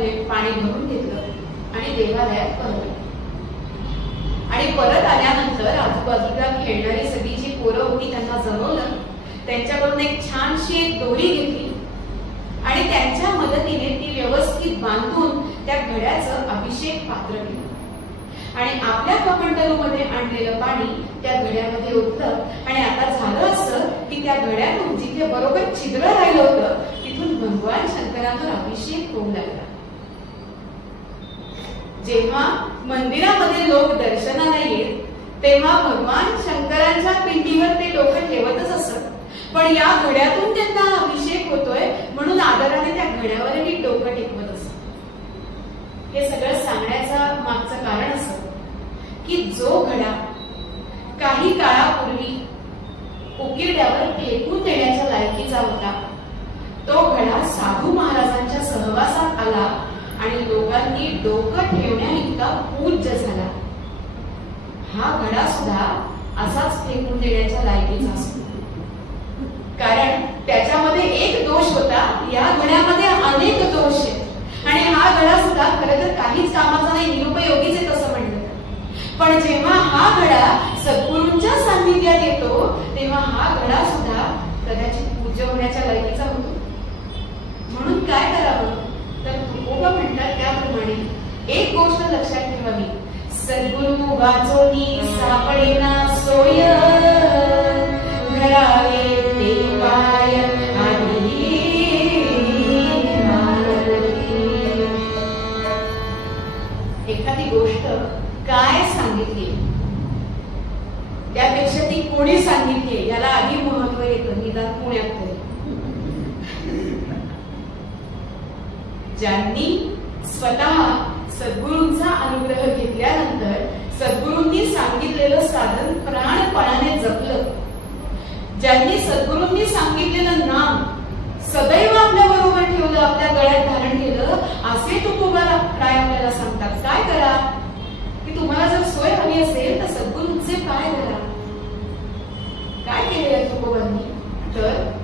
घड्यामध्ये पाणी भरून घेतलं आणि देवालयात परत आले. आणि परत आल्यानंतर आजूबाजूला खेळणारी सगळी जी पोरं होती त्यांना जमवलं, त्यांच्याकडून एक छानशी एक दोरी घेतली आणि त्यांच्या मदतीने ती व्यवस्थित बांधून त्या घड्याचं अभिषेक पात्र केलं आणि आपल्या कमंडलूमध्ये आणलेलं पाणी त्या घड्यामध्ये ओतलं. आणि आता झालं असं की त्या घड्यातून जिथे बरोबर छिद्र राहिलं होतं तिथून भगवान शंकरांवर अभिषेक होऊ लागला. जेव्हा मंदिरामध्ये लोक दर्शनाला येत तेव्हा भगवान शंकरांच्या पिंडीवर ते डोकं ठेवतच असत, पण या घड्यातून त्यांना अभिषेक होतोय म्हणून आदराने त्या घड्यावरही डोकं टेकवत असत. हे सगळं सांगण्याचं मागचं कारण असं की जो घडा काही काळापूर्वी उकिरड्यावर फेकून देण्याच्या लायकीचा होता तो घडा साधू महाराजांच्या सहवासात आला आणि लोकांनी डोकं ठेवण्या इतका पूज्य झाला. हा घडा सुद्धा असाच फेकून देण्याच्या लायकीचा असतो, कारण त्याच्यामध्ये एक दोष होता, या घड्यामध्ये अनेक दोष आहेत आणि हा घडा सुद्धा खरं तर काहीच कामाचा नाही, निरुपयोगीच आहे तसं म्हणलं. पण जेव्हा हा घडा सद्गुरूंच्या सान्निध्यात येतो तेव्हा हा घडा सुद्धा कदाचित पूज्य होण्याच्या लायकीचा होतो. म्हणून काय करावं तर तुकोबा म्हणतात त्याप्रमाणे एक गोष्ट लक्षात ठेवावी, सद्गुरु वाचोनी सापडेना सोय, घडावे ते पाय आधी. एखादी गोष्ट काय सांगितली त्यापेक्षा ती कोणी सांगितली याला आधी महत्व येतं, निदान पुण्यात तरी. ज्यांनी स्वतः सद्गुरूंचा अनुग्रह घेतल्यानंतर सद्गुरूंनी सांगितलेलं साधन प्राणपणाने जपलं, ज्यांनी सद्गुरूंनी सांगितलेलं नाम सदैव आपल्या बरोबर ठेवलं, आपल्या गळ्यात धारण केलं, असे तुकोबा काय आपल्याला सांगतात. काय करा की तुम्हाला जर सोय हवी असेल तर सद्गुरूंचे पाय धरा. काय केलेलं तुकोबांनी तर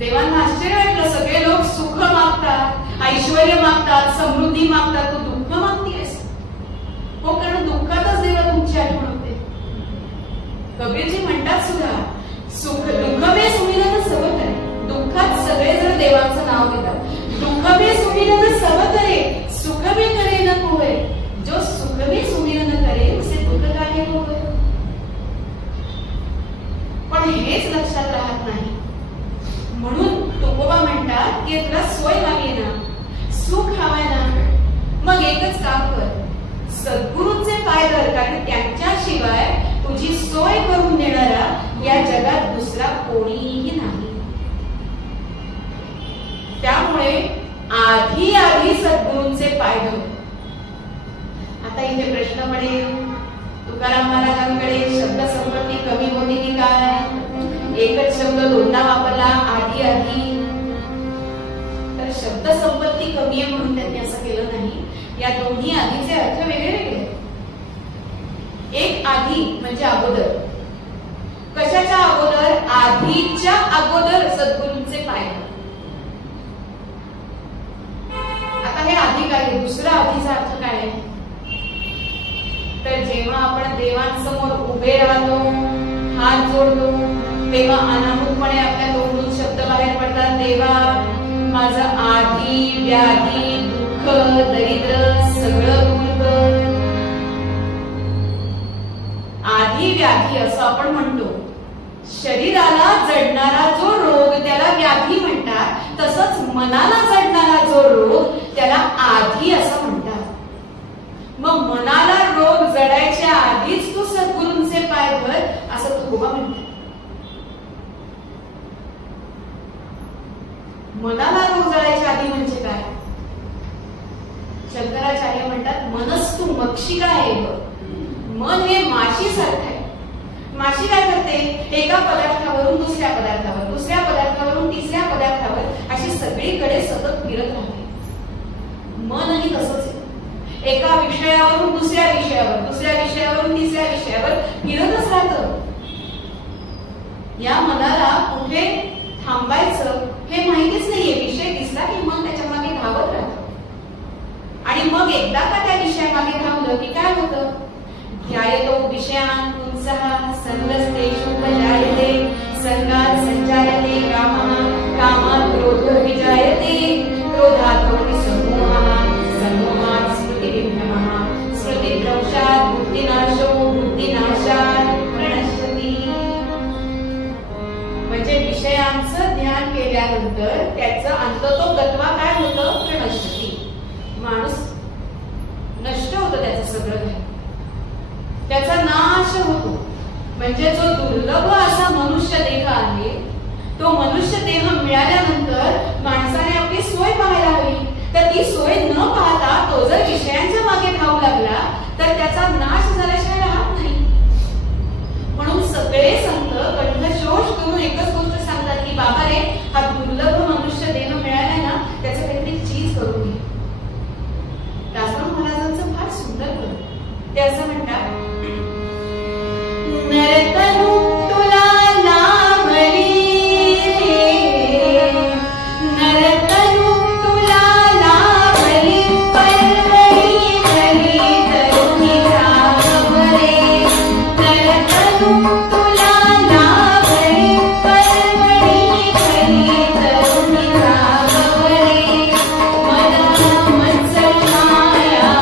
देवांना आश्चर्य वाटलं. सगळे लोक सुख मागतात, ऐश्वर्य मागतात, समृद्धी मागतात, तू दुःख मागतेस. हो, कारण दुःखातच देवा तुमची आठवण कबीरजी म्हणतात सुद्धा, दुःख मे सुमिरन सर्वतरे. दुःखात सगळे जण देवाचं नाव घेतात. दुःख मे सुमिरन सर्वतरे, सुख मे करे न कोय. जो सुख मे सुमिरन करे उसे दुःख काहे होय. पण हेच लक्षात राहत नाही. म्हणून तुकोबा म्हणतात की तुला सोय हवी ना, सुख हवंय ना, मग एकच काम कर, सद्गुरूंचे पाय धर. कारण त्यांच्याशिवाय तुझी सोय करून देणारा या जगात दुसरा कोणीही नाही. त्यामुळे आधी आधी सद्गुरूंचे पाय धर. आता इथे प्रश्न पडेल, तुकाराम महाराजांकडे शब्द संपत्ती कमी होती की काय? एकच शब्द दोनदा वापरला, आधी आधी. तर शब्द संपत्ती कमी आहे म्हणून त्यांनी असं केलं नाही. या दोन्ही आधीचे अर्थ वेगळे वेगळे. एक आधी म्हणजे अगोदर. कशाच्या अगोदर? आधीच्या अगोदर सद्गुरूंचे पाय. आता हे आधी काय? दुसरा आधीचा अर्थ काय आहे? तर जेव्हा आपण देवांसमोर उभे राहतो, हात जोडतो, तेव्हा अनाहूतपणे आपल्या तोंडून शब्द बाहेर पडतात. देवा, माझं आधी व्याधी दुःख दरिद्र सगळं दूर कर. आधी व्याधी असं आपण म्हणतो. शरीराला जडणारा जो रोग त्याला व्याधी म्हणतात, तसंच मनाला जडणारा जो रोग त्याला आधी असं म्हणतात. मग मनाला रोग जडायच्या आधीच तू सद्गुरूंचे पाय धर असं तुकोबा म्हणतात. मनाला रोग जडायच्या आधी म्हणजे काय? शंकराचार्य म्हणतात मनस्तु मक्षिका आहे. मन हे माशी सारखं आहे. माशी काय करते? एका पदार्थावरून दुसऱ्या पदार्थावर, दुसऱ्या पदार्थावरून तिसऱ्या पदार्थावर अशी सगळीकडे सतत फिरत राहते. मन ही तसंच आहे. एका विषयावरून दुसऱ्या विषयावर, दुसऱ्या विषयावरून तिसऱ्या विषयावर फिरतच राहतं. या मनाला कुठे थांबायचं हे माहितीच नाहीये. विषय दिसला की मन त्याच्या मागे धावत राहतं. आणि मग एकदा का त्या विषयामागे धावलं की काय होतं? ध्यायतो विषयान् पुंसः संगस्तेषुपजायते, संगात् संजायते कामः, कामात् क्रोधो विजायते, क्रोधात् भवति सम्मोहः, सम्मोहात् स्मृतिविभ्रमः, स्मृतिभ्रंशात् बुद्धिनाशो, बुद्धिनाशात् प्रणश्यति. म्हणजे विषयांचं ध्यान केल्यानंतर त्याचं अंततोगत्वा काय होतं? प्रणश्यति. माणूस नष्ट होतं, त्याचं सगळं त्याचा नाश होतो. म्हणजे जो दुर्लभ असा मनुष्य देह आहे, तो मनुष्य देह मिळाल्यानंतर माणसाने आपली सोय पाहायला हवी. तर ती सोय न पाहता तो जर विषयांच्या मागे धावू लागला तर त्याचा नाश झाल्याशिवाय राहत नाही. म्हणून सगळे संत कंठशोष करून एकच गोष्ट सांगतात की बाबा रे, हा दुर्लभ मनुष्य देह मिळालाय ना, त्याचं काहीतरी चीज करून घे. दासराम महाराजांचं फार सुंदर होतं. ते असं म्हणतात, नरतनु तुला लाभली, नरतनु तुला लाभली, परवडी भली तरुणी राघवरे. नरतनु तुला लाभली, परवडी भली तरुणी राघवरे. मदा मत्सर माया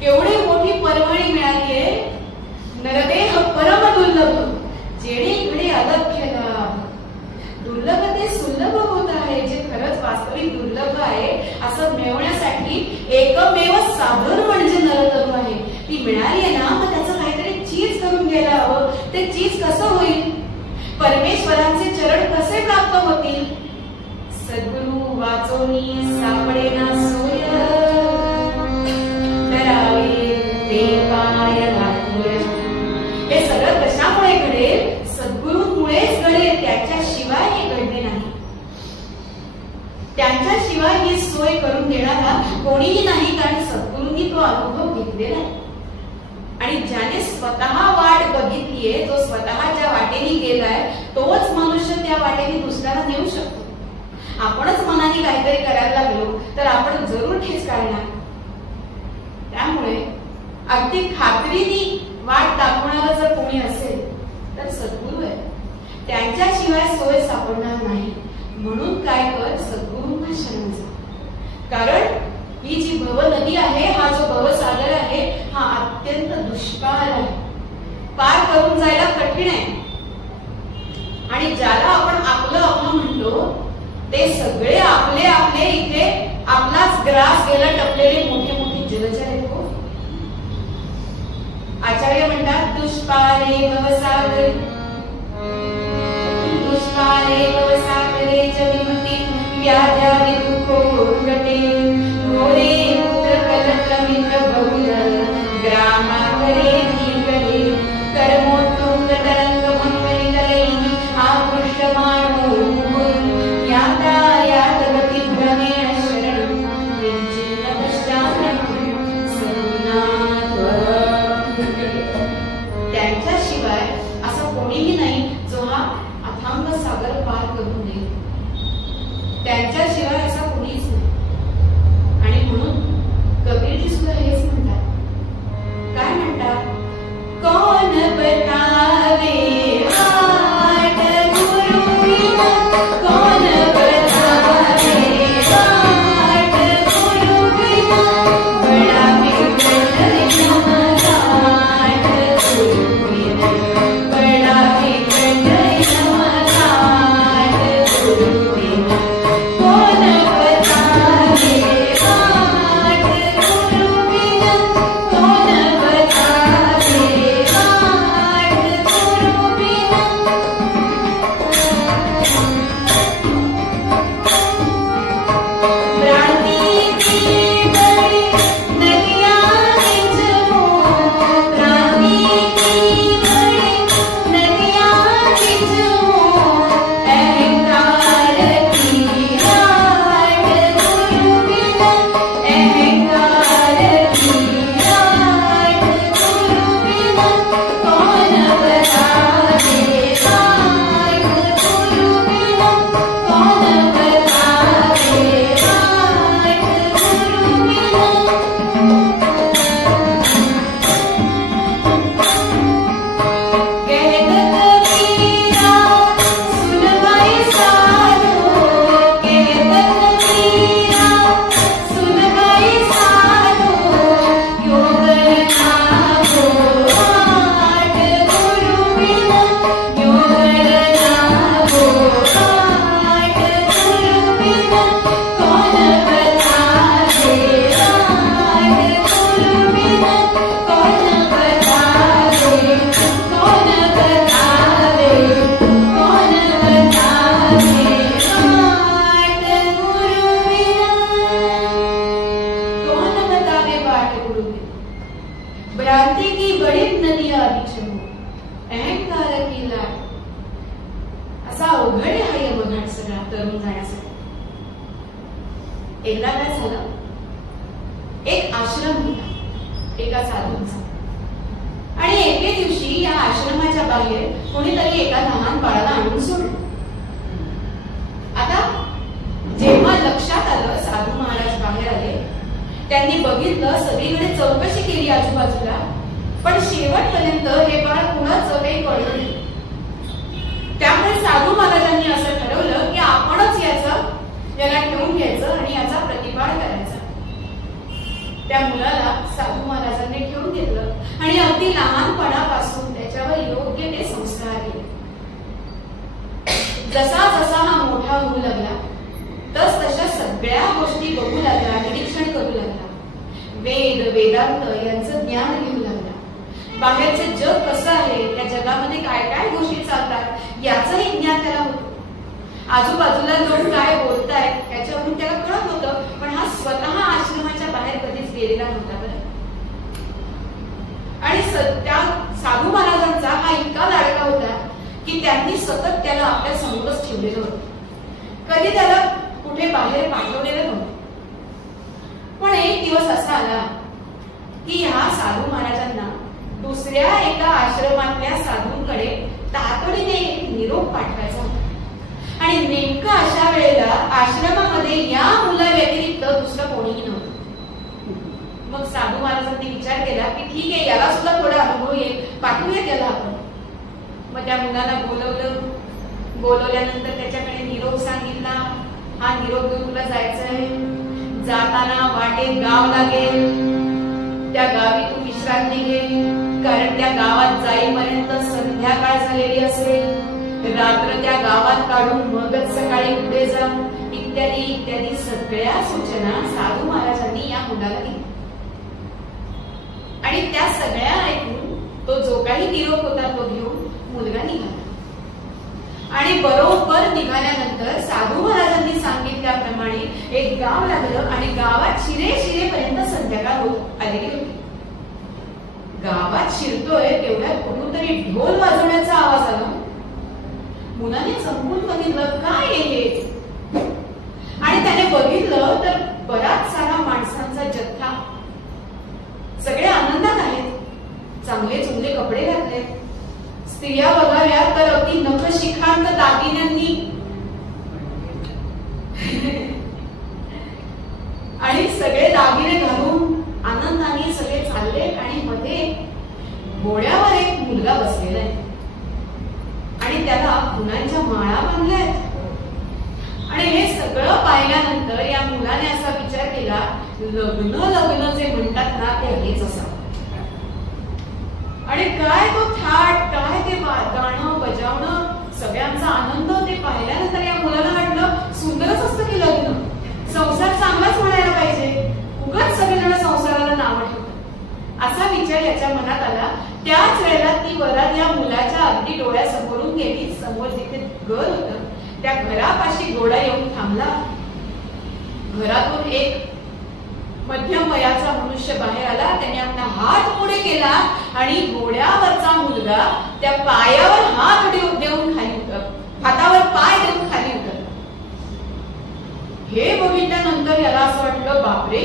केवढी मोठी परवणी मिळालीये. नरदेह परम दुर्लभ, जेणे इकडे अलभ्य लाभ. दुर्लभ ते सुलभ होत आहे. जे खरंच वास्तविक दुर्लभ आहे असं मिळवण्यासाठी करण्यासाठी एकमेव साधन म्हणजे नरतरू आहे. ती मिळाली आहे ना, मग त्याचं काहीतरी चीज करून घ्यायला हवं. ते चीज कसं होईल? परमेश्वरांचे चरण कसे प्राप्त होतील? सद्गुरु वाचोनी सापडेना सोय, करावे ते पाय घातले. हे सगळं कशामुळे घडेल? सद्गुरूमुळेच घडेल, त्याच्याशिवाय हे घडले नाही. त्यांच्याशिवाय ही सोय करून देणारा कोणीही नाही, कारण सद्गुरूंनी तो अनुभव घेतलेला आहे. आणि ज्याने स्वतः वाट बघितलीये, जो स्वतःच्या वाटेने गेलाय, तोच मनुष्य त्या वाटेने दुसऱ्याला नेऊ शकतो. आपणच मनाने काहीतरी करायला लागलो तर आपण जरूर ठेच काढणार. त्यामुळे अगदी खात्रीने वाट दाखवणारा जर कोणी असेल तर सद्गुरू आहे. त्यांच्याशिवाय सोय सापडणार नाही. म्हणून काय कर, सद्गुरूंना शरण जा. कारण ही जी भवनदी आहे, हा जो भवसागर आहे, हा अत्यंत दुष्काळ आहे. पार करून जायला कठीण आहे. आणि ज्याला आपण आपलं आपलं म्हणतो ते सगळे आपले आपले इथे आपलाच ग्रास गेला टपलेले मोठे मोठे जलचर आहेत. आचार्य म्हणतात, दुष्काळे भवसागरे, दुष्काळे भवसागरे जनिमती व्याध्यादि दुःखो घटे, घोरे पुत्र कलत्र मित्र बहुल ग्रामांतरे दीर्घे, कर्मोत्तुंग तरंग मंगली तलैः आकृष्टमाणो याता यातवती भ्रमेण शरणं किंचिन्न पश्चान्नं सगुणात्वा. त्यांच्याशिवाय असं कोणीही नाही जो हा अथांग सागर पार करून देईल. त्यांच्याशिवाय असा कोणीच नाही. आणि म्हणून कबीरजी सुद्धा हेच म्हणतात. काय म्हणतात? कोण बतावे वाट गुरु बिना, कोण बतावे वाट गुरु बिना, बडा बिगड़ नमघाट गुरु बिना, बडा बिगड़ नमघाट गुरु बिना. कोण बतावे वाट गुरु बिना, कोण बतावे वाट गुरु बिना. भ्रांतीची बळी नदिया खिंचवो, भ्रांतीची बळी नदिया खिंचवो, अहंकार की राट गुरु बिना, अहंकार की राट गुरु बिना. कोण बतावे वाट गुरु बिना, कोण बतावे वाट गुरु बिना. कहत कबीरा सुन भाई साधो, कहत कबीरा सुन भाई साधो, योग नाभो वाट गुरु बिना, योग नाभो वाट गुरु बिना. कोण बतावे वाट गुरु बिना, कोण बतावे, कोण बतावे, कोण बतावे वाट गुरु बिना. कोण बतावे वाट गुरु बिना. भ्रांति की बड़ी नदियां बिछो, अहंकार की लाट. असा अवघड आहे हा यमघाट सगळा तरुण जाण्यासाठी. एकदा काय झालं, एक आश्रम होता एका साधूंचा. आणि एके दिवशी या आश्रमाच्या बाहेर कोणीतरी एका लहान बाळाला आणून सोडलं. आता जेव्हा लक्षात आलं, साधू महाराज बाहेर आले. त्यांनी बघितलं, सगळीकडे चौकशी केली आजूबाजूला, पण शेवटपर्यंत हे बाळ कुणाचं काही कळलं नाही. त्यामुळे साधू महाराजांनी असं ठरवलं की आपणच याला ठेवून घ्यायचं आणि याचा प्रतिपाळ करायचा. त्या मुलाला साधू महाराजांनी ठेवून घेतलं आणि अगदी लहानपणापासून त्याच्यावर योग्य ते संस्कार केले. जसा जसा हा मोठा होऊ लागला, तस तशा सगळ्या गोष्टी बघू लागला, निरीक्षण करू लागला. वेदांत यांचं ज्ञान घेऊ लागला. बाहेरचे जग कसं आहे, त्या जगामध्ये काय काय गोष्टी चालतात याचंही ज्ञान त्याला होतं. आजूबाजूला लोक काय बोलतायत याच्यावरून त्याला कळत होतं. पण हा स्वतः आश्रमाच्या बाहेर कधीच गेलेला नव्हता बरं. आणि त्या साधू महाराजांचा हा इतका लाडका होता की त्यांनी सतत त्याला आपल्या समोरच ठेवलेलं होतं. कधी त्याला कुठे बाहेर पाठवलेलं नव्हतं. पण एक दिवस असा आला की ह्या साधू महाराजांना दुसऱ्या एका आश्रमातल्या साधूंकडे तातडीने एक निरोप पाठवायचा होता. आणि नेमकं अशा वेळेला आश्रमामध्ये या मुलाव्यतिरिक्त दुसरं कोणीही नव्हतं. मग साधू महाराजांनी विचार केला की ठीक आहे, याला सुद्धा थोडा अनुभव येईल, पाठवूया त्याला आपण. मग त्या मुलाला बोलवल्यानंतर त्याच्याकडे निरोप सांगितला. हा निरोप घेऊन तुला जायचंय, जाताना वाटेत गाव लागेल, त्या गावी तू विश्रांती घे, कारण त्या गावात जाईपर्यंत संध्याकाळ झालेली असेल. रात्र त्या गावात काढून मगच सकाळी पुढे जा, इत्यादी इत्यादी सगळ्या सूचना साधू महाराजांनी या मुलाला दिल्या. आणि त्या सगळ्या ऐकून तो जो काही निरोप होता तो घेऊन मुलगा निघाला. आणि बरोबर निघाल्यानंतर साधू महाराजांनी सांगितल्याप्रमाणे एक गाव लागलं आणि गावात शिरेपर्यंत संध्याकाळ होत आलेली होती. गावात शिरतोय तेवढ्यात कुठून तरी ढोल वाजवण्याचा आवाज आला. मुलाने चमकून बघितलं काय आहे, आणि त्याने बघितलं तर बराच सारा माणसांचा जथ्था. सगळे आनंदात आहेत, चांगले चुंगले कपडे घातले. स्त्रिया बघाव्या तर अगदी नखशिखांत दागिन्यांनी आणि सगळे दागिने घालून आनंदाने सगळे चालले. आणि मध्ये घोड्यावर एक मुलगा बसलेला आहे आणि त्याला फुलांच्या माळा बांधल्यात. आणि हे सगळं पाहिल्यानंतर या मुलाने असा विचार केला, लग्न जे म्हणतात ना ते हेच असावं. आणि काय तो थाट, काय ते गाणं बजावणं, सगळ्यांचा आनंद ते पाहिल्यानंतर या मुलाला वाटलं सुंदरच असतं की लग्न, संसार चांगलाच म्हणायला पाहिजे, उगाच सगळेजण संसाराला नाव ठेवतात असा विचार याच्या मनात आला. त्याच वेळेला ती वरात या मुलाच्या अगदी डोळ्यासमोरून गेली. समोर जिथे घर होतं त्या घरापाशी घोडा येऊन थांबला. घरातून एक मध्यम वयाचा मनुष्य बाहेर आला. त्याने आपला हात पुढे केला आणि घोड्यावरचा मुलगा त्या पायावर हात देऊन खाली हातावर पाय देऊन खाली उतरला. हे बघितल्यानंतर याला असं वाटलं, बापरे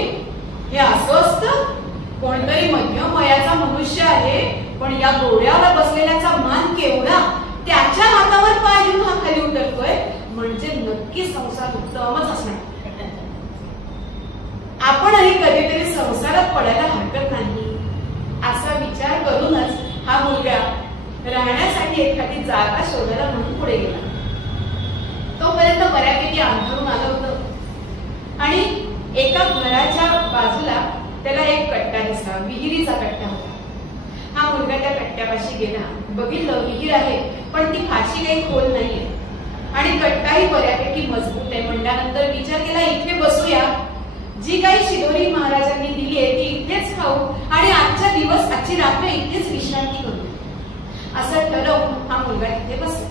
हे असं असतं, कोणतरी मध्यम वयाचा मनुष्य आहे पण या घोड्यावर बसलेल्याचा मान केवढा, त्याच्या हातावर पाय देऊन हा खाली उतरतोय, म्हणजे नक्की संसार उत्तमच असणार. आपणही कधीतरी संसारात पडायला हरकत नाही असा विचार करूनच हा मुलगा राहण्यासाठी एखादी जागा शोधायला म्हणून पुढे गेला. तोपर्यंत बऱ्यापैकी अंधारून आलं होतं आणि एका घराच्या बाजूला त्याला एक कट्टा दिसला, विहिरीचा कट्टा होता. हा मुलगा त्या कट्ट्यापाशी गेला, बघितलं विहीर आहे पण ती फारशी काही खोल नाहीये आणि कट्टाही बऱ्यापैकी मजबूत आहे. म्हणल्यानंतर विचार केला इथे बसूया, जी काही शिदोरी महाराजांनी दिली आहे ती इथेच खाऊ आणि आजची रात्र इथेच विश्रांती करू असं ठरवून हा मुलगा तिथे बसला.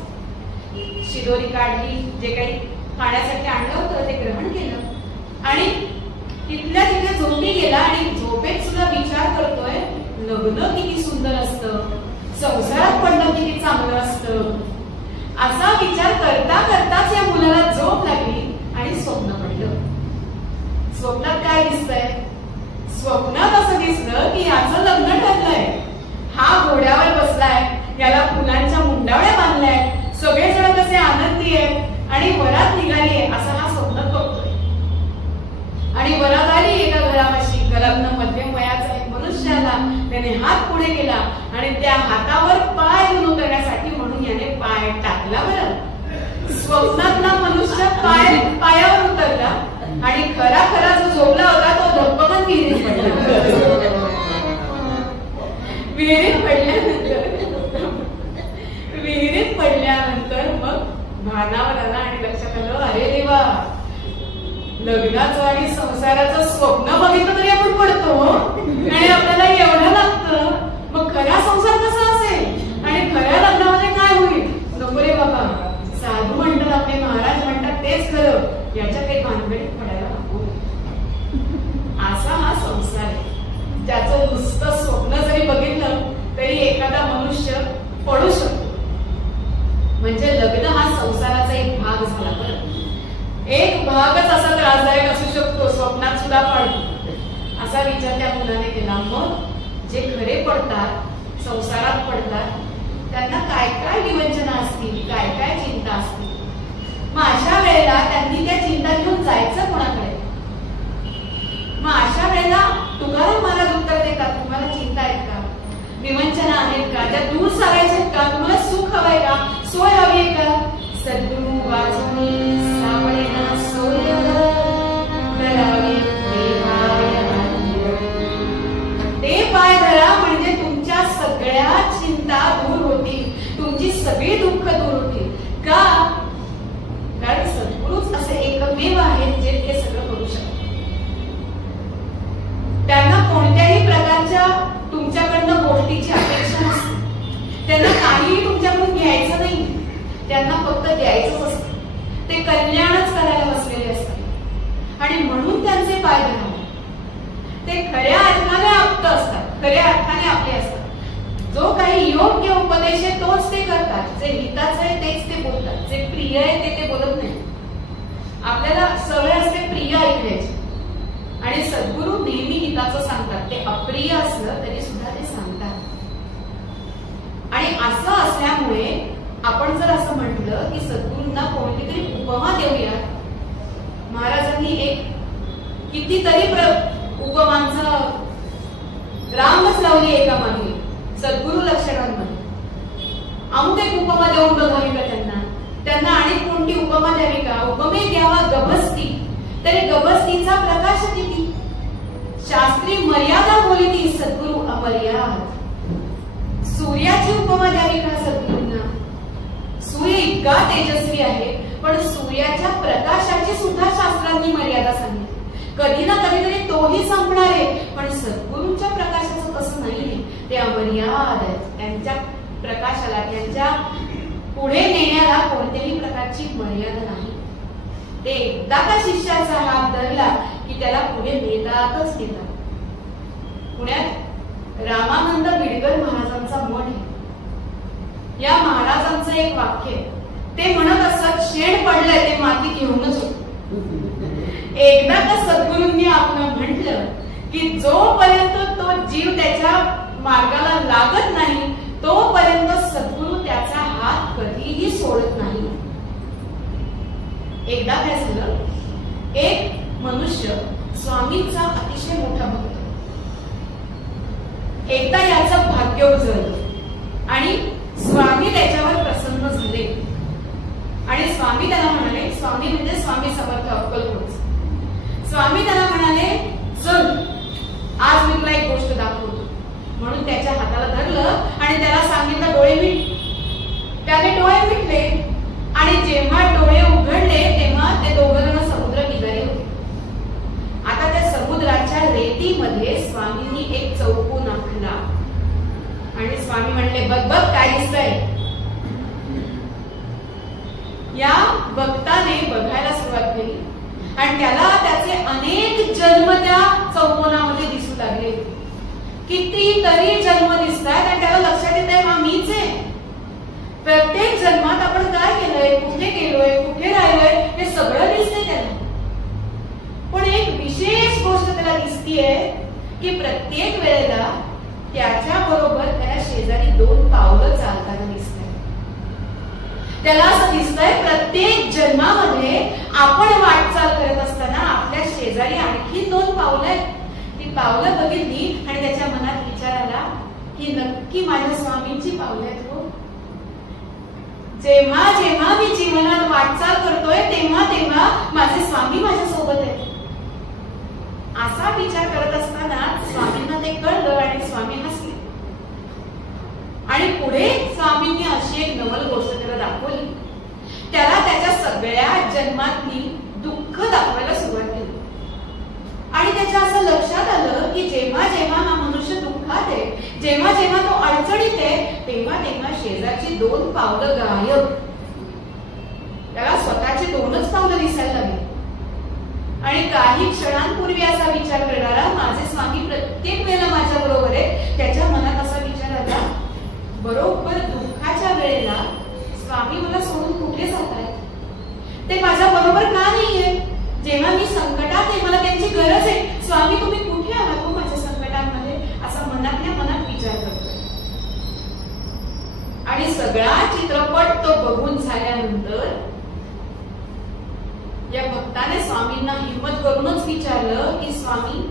शिदोरी काढली, जे काही खाण्यासाठी आणलं होतं ते ग्रहण केलं आणि तिथल्या तिथे झोपी गेला. आणि झोपेत सुद्धा विचार करतोय, लग्न किती सुंदर असतं, संसारात पडणं किती चांगलं असतं, असा विचार करता करताच या मुलाला झोप लागली आणि स्वप्न पडलं. स्वप्नात काय दिसतंय? स्वप्नात असं दिसलं की याचं लग्न ठरलंय, हा घोड्यावर बसलाय, याला फुलांच्या मुंडावळ्या बांधल्याय, सगळेजण कसे आनंदी आहेत आणि वरात निघालीये असं हा स्वप्नात बघतोय. आणि वरात आली एका घरापाशी, घरातनं मध्यम वयाचा एक मनुष्य आला, त्याने हात पुढे केला आणि त्या हातावर पाय घेऊन उतरण्यासाठी म्हणून याने पाय टाकला. बरं, स्वप्नातला मनुष्य पायावर उतरला आणि खरा जो झोपला होता तो धप्पकन विहिरीत पडला. विहिरीत पडल्यानंतर मग भानावर आला आणि लक्षात आलं, अरे देवा लग्नाचं आणि संसाराचं स्वप्न बघितलं तरी आपण पडतो आणि आपल्याला एवढं लागतं. मग खरा संसार कसा असेल आणि खऱ्या लग्नामध्ये काय होईल? नको रे बाबा. साधू म्हणतात, आपले महाराज म्हणतात तेच खरं. याच्या काही भानगडीत पडायला नको. असा हा संसार आहे ज्याचं नुसतं स्वप्न जरी बघितलं तरी एखादा मनुष्य पडू शकतो. म्हणजे लग्न हा संसाराचा एक भाग झाला. बरं, एक भागच असा त्रासदायक असू शकतो, स्वप्नात सुद्धा पडतो, असा विचार त्या मुलाने केला. मग जे खरे पडतात, संसारात पडतात, त्यांना काय काय विवंचना असतील, काय काय चिंता असतील. मग अशा वेळेला त्यांनी त्या चिंता घेऊन जायचं कोणाकडे? मग अशा वेळेला तुकाराम महाराज उत्तर देतात, तुम्हाला चिंता आहेत का, विवंचना आहेत का, त्या दूर सारायच्या का, तुम्हाला सुख हवंय का, सोय हवी आहे का? सद्गुरु वाचून सापडेना सोय धरावी ते पाय धरा, म्हणजे तुमच्या सगळ्या चिंता दूर होतील, तुमची सगळी दुःख दूर होतील. का? कारण सद्गुरूच असे एकमेव आहेत जे ते सगळं करू शकतात. त्यांना कोणत्याही प्रकारच्या तुमच्याकडनं गोष्टीची अपेक्षा नसते. त्यांना काहीही तुमच्याकडून घ्यायचं नाही, त्यांना फक्त द्यायचंच असतं. ते कल्याणच करायला बसलेले असतात आणि म्हणून त्यांचे पाय धरावे. ते खऱ्या अर्थाने आप्त असतात, खऱ्या अर्थाने आपले असतात. जो काही योग्य उपदेश आहे तोच ते करतात, जे हिताचं आहे तेच ते बोलतात, जे प्रिय आहे ते बोलत नाही. आपल्याला सवय असते प्रिय ऐकायची आणि सद्गुरू नेहमी हिताचं सांगतात. ते अप्रिय असलं तरी सुद्धा ते सांगतात. आणि असं असल्यामुळे आपण जर असं म्हटलं की सद्गुरूंना कोणती तरी उपमा देऊया, महाराजांनी एक कितीतरी उपमांचं रांगच लावली एका मागे सद्गुरु लक्षणांमध्ये. अमुक एक उपमा देऊन बघावी का त्यांना? त्यांना आणि कोणती उपमा द्यावी का? उपमे द्यावा गभस्ती, तरी गभस्तीचा प्रकाश किती? शास्त्री मर्यादा बोलती, सद्गुरु अमर्याद. सूर्याची उपमा द्यावी का सद्गुरूंना? सूर्य इतका तेजस्वी आहे, पण सूर्याच्या प्रकाशाची सुद्धा शास्त्रांनी मर्यादा सांगितली. कधी ना कधीतरी तोही संपणार आहे, पण सद्गुरूंच्या प्रकाशाचं तसं नाहीये. ते अमर्याद आहेत. त्यांच्या प्रकाशाला, त्यांच्या पुढे नेण्याला कोणत्याही प्रकारची मर्यादा नाही. ते एकदा का शिष्याचा हात धरला की त्याला पुढे नेतातच नेतात. पुण्यात रामानंद बिडकर महाराजांचा मठ आहे. या महाराजांचं एक वाक्य, ते म्हणत असतात, शेण पडलंय ते माती घेऊनच होत. एकदा का सद्गुरूंनी आपलं म्हटलं की जोपर्यंत तो जीव त्याच्या मार्गाला लागत नाही तोपर्यंत सद्गुरू त्याचा हात कधीही सोडत नाही. एकदा काय झालं, एक मनुष्य स्वामींचा अतिशय मोठा भक्त. एकदा याचं भाग्य उजळलं आणि स्वामी त्याच्यावर प्रसन्न झाले आणि स्वामी त्याला म्हणाले, स्वामी म्हणजे स्वामी समर्थ अक्कलकोट. स्वामी त्याला म्हणाले, चल आज मी तुला एक गोष्ट दाखवतो. म्हणून त्याच्या हाताला धरलं आणि त्याला सांगितलं, डोळे मिट. त्याने डोळे मिटले आणि जेव्हा डोळे उघडले तेव्हा ते दोघं जण समुद्र किनारी होते. आता त्या समुद्राच्या रेतीमध्ये स्वामींनी एक चौकोन आखला आणि स्वामी म्हणले, बघ बघ काय दिसतंय. या भक्ताने बघायला सुरुवात केली आणि त्याला त्याचे अनेक जन्म त्या चौकोनामध्ये दिसू लागले. कितीतरी जन्म दिसतात आणि त्याला लक्षात येत आहे, हा मीच आहे. प्रत्येक जन्मात आपण काय केलंय, कुठे गेलोय, कुठे राहिलोय हे सगळं दिसतंय त्याला. पण एक विशेष गोष्ट त्याला दिसतीये की प्रत्येक वेळेला त्याच्या बरोबर त्याला शेजारी 2 पावलं चालताना दिसतंय. त्याला असं दिसतंय प्रत्येक जन्मामध्ये आपण वाटचाल करत असताना आपल्या शेजारी आणखी 2 पावलं आहेत. ती पावलं बघितली आणि त्याच्या मनात विचार आला की नक्की माझ्या स्वामींची पावलं आहेत. हो, जेव्हा जेव्हा मी जीवनात वाटचाल करतोय तेव्हा तेव्हा माझे स्वामी माझ्या सोबत आहेत. असा विचार करत असताना स्वामींना ते कळलं आणि स्वामी हसले. आणि पुढे स्वामींनी अशी एक नवल गोष्ट त्याला दाखवली. त्याला त्याच्या सगळ्या जन्मातली दुःख दुःख दाखवायला सुरुवात केली. आणि त्याच्या असं लक्षात आलं की जेव्हा जेव्हा हा मनुष्य दुःखात आहे, जेव्हा जेव्हा तो अडचणीत आहे, तेव्हा तेव्हा शेजारची 2 पावलं गायब. त्याला स्वतःची 2च पावलं दिसायला लागली. आणि काही क्षणांपूर्वी असा विचार करणारा माझे स्वामी प्रत्येक वेळेला माझ्या बरोबर आहे, त्याच्या मनात असा विचार आला, बरोबर दुःखाच्या वेळेला स्वामी मला सोडून कुठे जात आहेत? ते माझ्या बरोबर का नाहीये? जेव्हा मी संकटात आहे, मला त्यांची गरज आहे, स्वामी तुम्ही कुठे आहात हो माझ्या संकटांमध्ये? असा मनातल्या मनात विचार करतोय. आणि सगळा चित्रपट तो बघून झाल्यानंतर या भक्ताने स्वामींना हिम्मत करूनच विचारलं की स्वामी,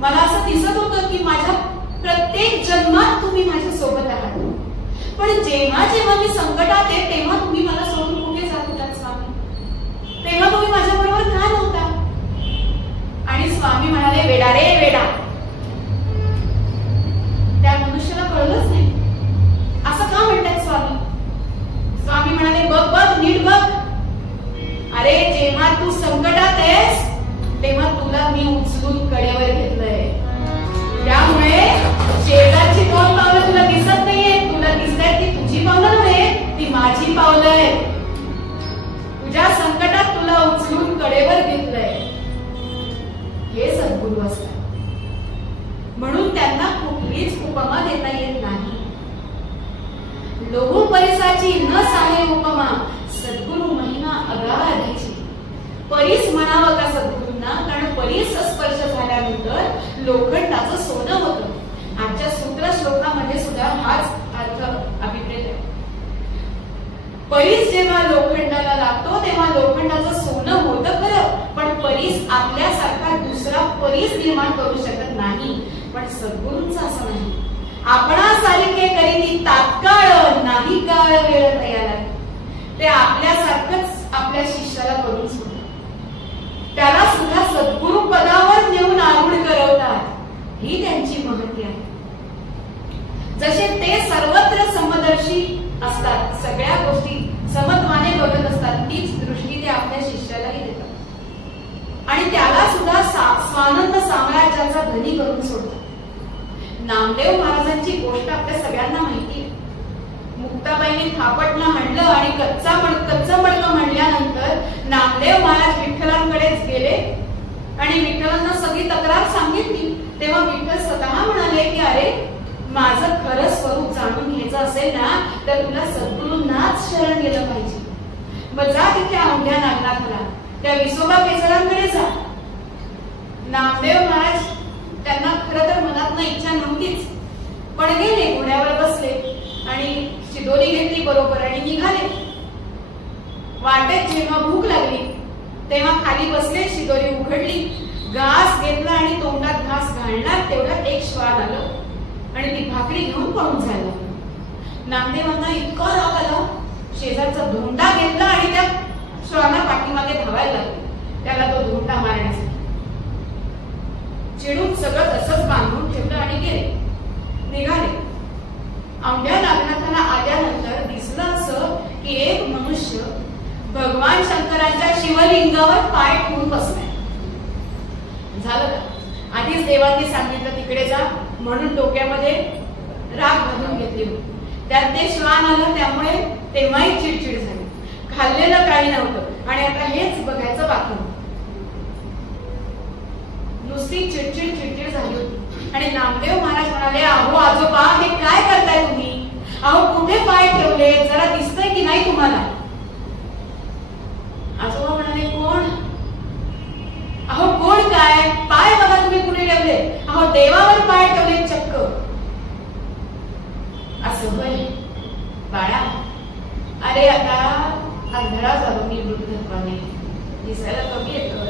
मला असं दिसत होतं की माझ्या प्रत्येक जन्मात तुम्ही माझ्या सोबत आहात, पण जेव्हा जेव्हा मी संकटात आहे तेव्हा तुम्ही मला सोडून कुठे जात होतात स्वामी? तेव्हा तुम्ही माझ्या बरोबर का नव्हता? आणि स्वामी म्हणाले, वेडा रे वेडा. त्या मनुष्याला कळलंच नाही असं का म्हणतात स्वामी. स्वामी म्हणाले, बघ बघ नीट बघ. अरे जेव्हा तू संकटात आहेस तेव्हा तुला मी उचलून कडेवर घेतलंय. त्यामुळे शेजारची 2 पावलं तुला दिसत नाहीये, तुला दिसतायत ती तुझी पावलं नव्हे, ती माझी पावलं आहे. तुझ्या संकटात तुला उचलून कडेवर घेतलंय. हे सद्गुरू असतात. म्हणून त्यांना कुठलीच उपमा देता येत नाही. लोहू परिसाची न साहे उपमा, सद्गुरु महिमा अगाधाची. परीस म्हणावं का सद्गुरूंना? कारण परीस स्पर्श झाल्यानंतर लोखंडाचं सोनं होतं. आजच्या सूत्र श्लोकामध्ये सुद्धा हाच अर्थ अभिप्रेत आहे. परीस जेव्हा लोखंडाला लागतो तेव्हा लोखंडाचं सोनं होतं खरं, पण परीस आपल्यासारखा दुसरा परीस निर्माण करू शकत नाही. पण सद्गुरूंचं असं नाही. आपणासारखे करीती तात्काळ नाही काळ वेळ तयार. ते आपल्यासारखंच आपल्या शिष्याला करून सोडतात. त्याला सुद्धा सद्गुरु पदावर नेऊन आरूढ करवतात. ही त्यांची महती आहे. जसे ते सर्वत्र समदर्शी असतात, सगळ्या गोष्टी समत्वाने बघत असतात, तीच दृष्टी ते आपल्या शिष्यालाही देतात. आणि त्याला सुद्धा स्वानंद साम्राज्याचा धनी करून सोडतात. नामदेव महाराजांची गोष्ट आपल्या सगळ्यांना माहिती आहे. मुक्ताबाईने थापटणं हाणलं आणि कच्चं मडकं म्हणल्यानंतर नामदेव महाराज विठ्ठलांकडेच गेले आणि विठ्ठलांना सगळी तक्रार सांगितली. तेव्हा विठ्ठल स्वतः म्हणाले की अरे, माझं खरं स्वरूप जाणून घ्यायचं असेल ना तर तुला सद्गुरूंनाच शरण गेलं पाहिजे. मग जा तिथे औंढ्या नागनाथला, त्या विसोबा केसरांकडे जा. नामदेव महाराज त्यांना खरं तर मनात इच्छा नव्हतीच, पण गेले, घोड्यावर बसले आणि शिदोरी घेतली बरोबर आणि निघाले. वाटेत जेव्हा भूक लागली तेव्हा खाली बसले, शिदोरी उघडली, घास घेतला आणि तोंडात घास घालणार तेवढा एक श्वान आलं आणि ती भाकरी घेऊन पळून झालं. नामदेवांना इतका राग आला, शेजारचा धोंडा घेतला आणि त्या श्वाना पाठीमागे धावायला लागले त्याला तो धोंडा मारण्यासाठी. चिडून सगळं तसंच बांधून ठेवलं आणि गेले, निघाले. औंढ्या नागनाथाला आल्यानंतर दिसलं असं की एक मनुष्य भगवान शंकरांच्या शिवलिंगावर पाय ठेवून बसलाय. झालं का? आधीच देवांनी सांगितलं तिकडे जा म्हणून डोक्यामध्ये राग घालून घेतली होती. त्यात ते श्वान आलं, त्यामुळे तेव्हाही चिडचिड झाली. खाल्लेलं काही नव्हतं आणि आता हेच बघायचं बाकी होतं. नुसती चिडचिड झाली होती. आणि नामदेव महाराज म्हणाले, अहो आजोबा, हे काय करताय तुम्ही? अहो कुठे पाय ठेवले? जरा दिसतंय की नाही तुम्हाला? आजोबा म्हणाले, कोण? अहो कोण काय? पाय बघा तुम्ही कुठे ठेवले? अहो देवावर पाय ठेवले चक्क. असं होय बाळा? अरे आता अंधळा झालो मी वृद्धत्वाने, दिसायला कमी येतो.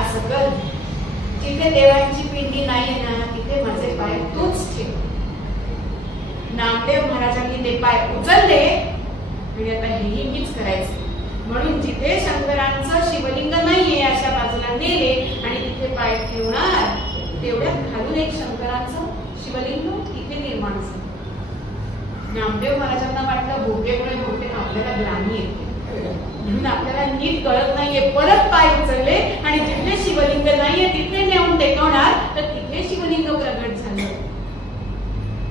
असं कर, जिथे देवांची पिंडी नाहीये ना तिथे माझे पाय तूच ठेव. नामदेव महाराजांनी ते पाय उचलले आणि आता हेही मीच करायचं म्हणून जिथे शंकरांचं शिवलिंग नाहीये अशा बाजूला नेले आणि तिथे पाय ठेवणार तेवढ्यात खालून एक शंकरांचं शिवलिंग तिथे निर्माण झालं. नामदेव महाराजांना वाटलं भोपेमुळे बहुतेक आपल्याला ग्लानी येते. म्हणून आपल्याला नीट कळत नाहीये. परत पाय उचलले आणि जिथे शिवलिंग नाहीये तिथे नेऊन टेकवणार तर तिथे शिवलिंग प्रगट झालं.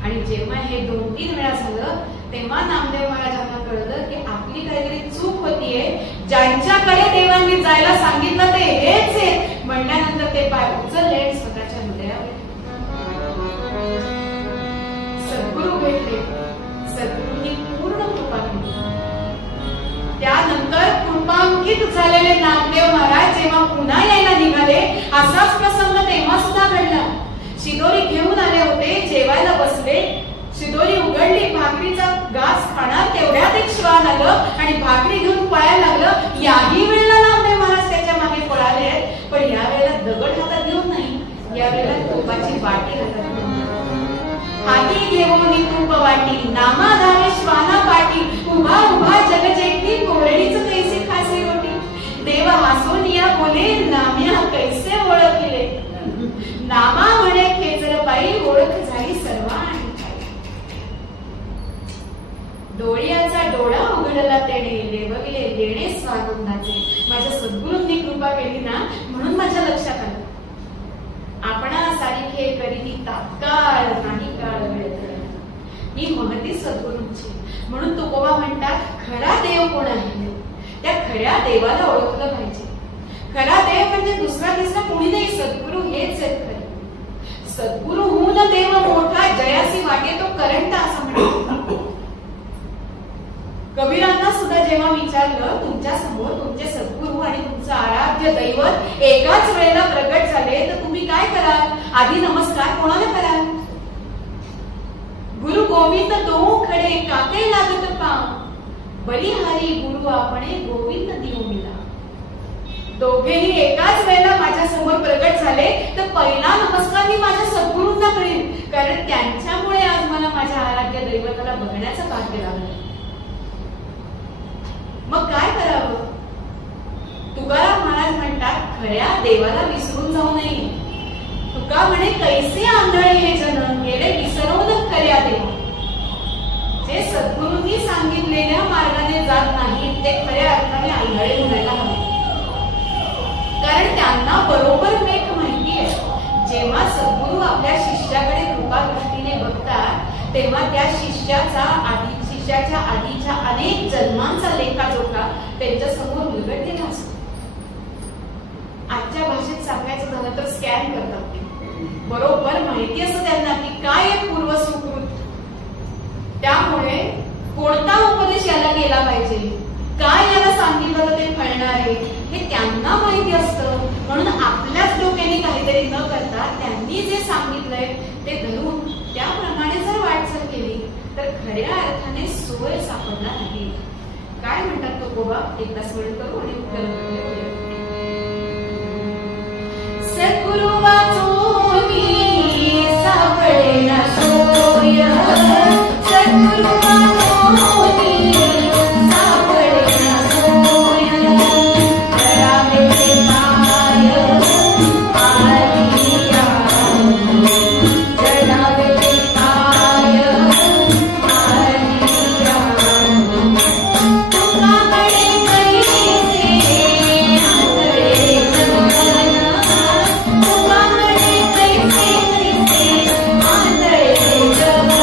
आणि जेव्हा हे 2-3 वेळा झालं तेव्हा नामदेव महाराजांना कळलं की आपली काहीतरी चूक होतीये. ज्यांच्याकडे देवांनी जायला सांगितलं ते हेच आहेत. म्हणल्यानंतर ते पाय उचलले आणि स्वतःच्या हृदयावर सद्गुरु भेटले. सद्गुरूंनी पूर्ण कृपा केली. त्यानंतर कृपांकित झालेले नामदेव महाराज जेव्हा पुन्हा यायला निघाले असाच प्रसंग तेव्हा सुद्धा घडला. शिदोरी घेऊन आले होते, जेवायला बसले, शिदोरी उघडली, भाकरीचा घास खाणार तेवढ्यात एक श्वान आलं आणि भाकरी घेऊन पळायला लागलं. याही वेळेला नामदेव महाराज त्याच्या मागे पळाले आहेत, पण या वेळेला दगड हातात घेऊन नाही, या वेळेला तुपाची वाटी हातात घेऊन. हाती घेऊन तूप वाटी नामाधारे श्वाना पाटी उभा उभा जगजेठी कोरडीच कैसे खासे रोटी देव हासोनिया बोले नाम्या कैसे ओळखले नामा म्हणे खेचर पायी ओळख झाली सर्वांची. डोळ्याचा डोळा उघडला तेने लेवविले लेणे स्वागंधाचे. माझ्या सद्गुरूंनी कृपा केली ना म्हणून माझ्या लक्षात आलं आपणासारखे करीती तात्काळ नाही काळ वेळ. ही महती सद्गुरूंची. म्हणून तुकोबा म्हणतात खरा देव कोण आहे त्या खऱ्या देवाला ओळखलं पाहिजे. खरा देव म्हणजे दुसरा तिसरा कोणी नाही, सद्गुरू हेच आहेत खरे. सद्गुरू होऊन देव मोठा जयासी वाटे तो करंटा असं म्हणतात. कबीरांना सुद्धा जेव्हा विचारलं तुमच्या समोर तुमचे सद्गुरू आणि तुमचं आराध्य दैवत एकाच वेळेला प्रकट झाले तर तुम्ही काय कराल? आधी नमस्कार कोणाला कराल? गुरु गोविंद दो खडे काके लागत पाव बलिहारी गुरु आपणे गोविंद दियो मिला. दोघेही एकाच वेळेला माझ्या समोर प्रकट झाले तर पहिला नमस्कार मी माझ्या सद्गुरूंना करेन, कारण त्यांच्यामुळे आज मला माझ्या आराध्य दैवताला बघण्याचं भाग्य लाभलं. मग काय करावं? तुकाराम महाराज म्हणतात खऱ्या देवाला विसरून जाऊ नये. तुका म्हणे कैसे आंधळे हे जन गेले विसरवून खऱ्या देवा. जे सद्गुरूंनी सांगितलेल्या मार्गाने जात नाहीत ते खऱ्या अर्थाने आंधळे म्हणायला हवे, कारण त्यांना बरोबर मेघ माहिती आहे. जेव्हा सद्गुरू आपल्या शिष्याकडे कृपादृष्टीने बघतात तेव्हा त्या शिष्याच्या आधीच्या अनेक जन्मांचा लेखाजोखा त्यांच्या समोर उलगडलेला असतो. आजच्या भाषेत सांगायचं झालं तर स्कॅन करतात ते. बरोबर माहिती असतं त्यांना की काय पूर्व सुकृत, त्यामुळे कोणता उपदेश याला केला पाहिजे, काय याला सांगितलं तर ते फळणार आहे हे त्यांना माहिती असतं. म्हणून आपल्याच डोक्याने काहीतरी न करता त्यांनी जे सांगितलंय ते धरून त्याप्रमाणे जर वाटचाल केली तर खऱ्या अर्थाने सोय सापडणार नाही. काय म्हणतात तुकोबा? एकदा स्मरण करू आणि सद्गुरु वाचोनी सापडेना सोय, सद्गुरु वाचोनी सापडेना सोय, करावे ते काय आलिया जडावे ते काय आलिया. तुका म्हणे कैसे आंधळे जगन, तुका म्हणे कैसे आंधळे जगन.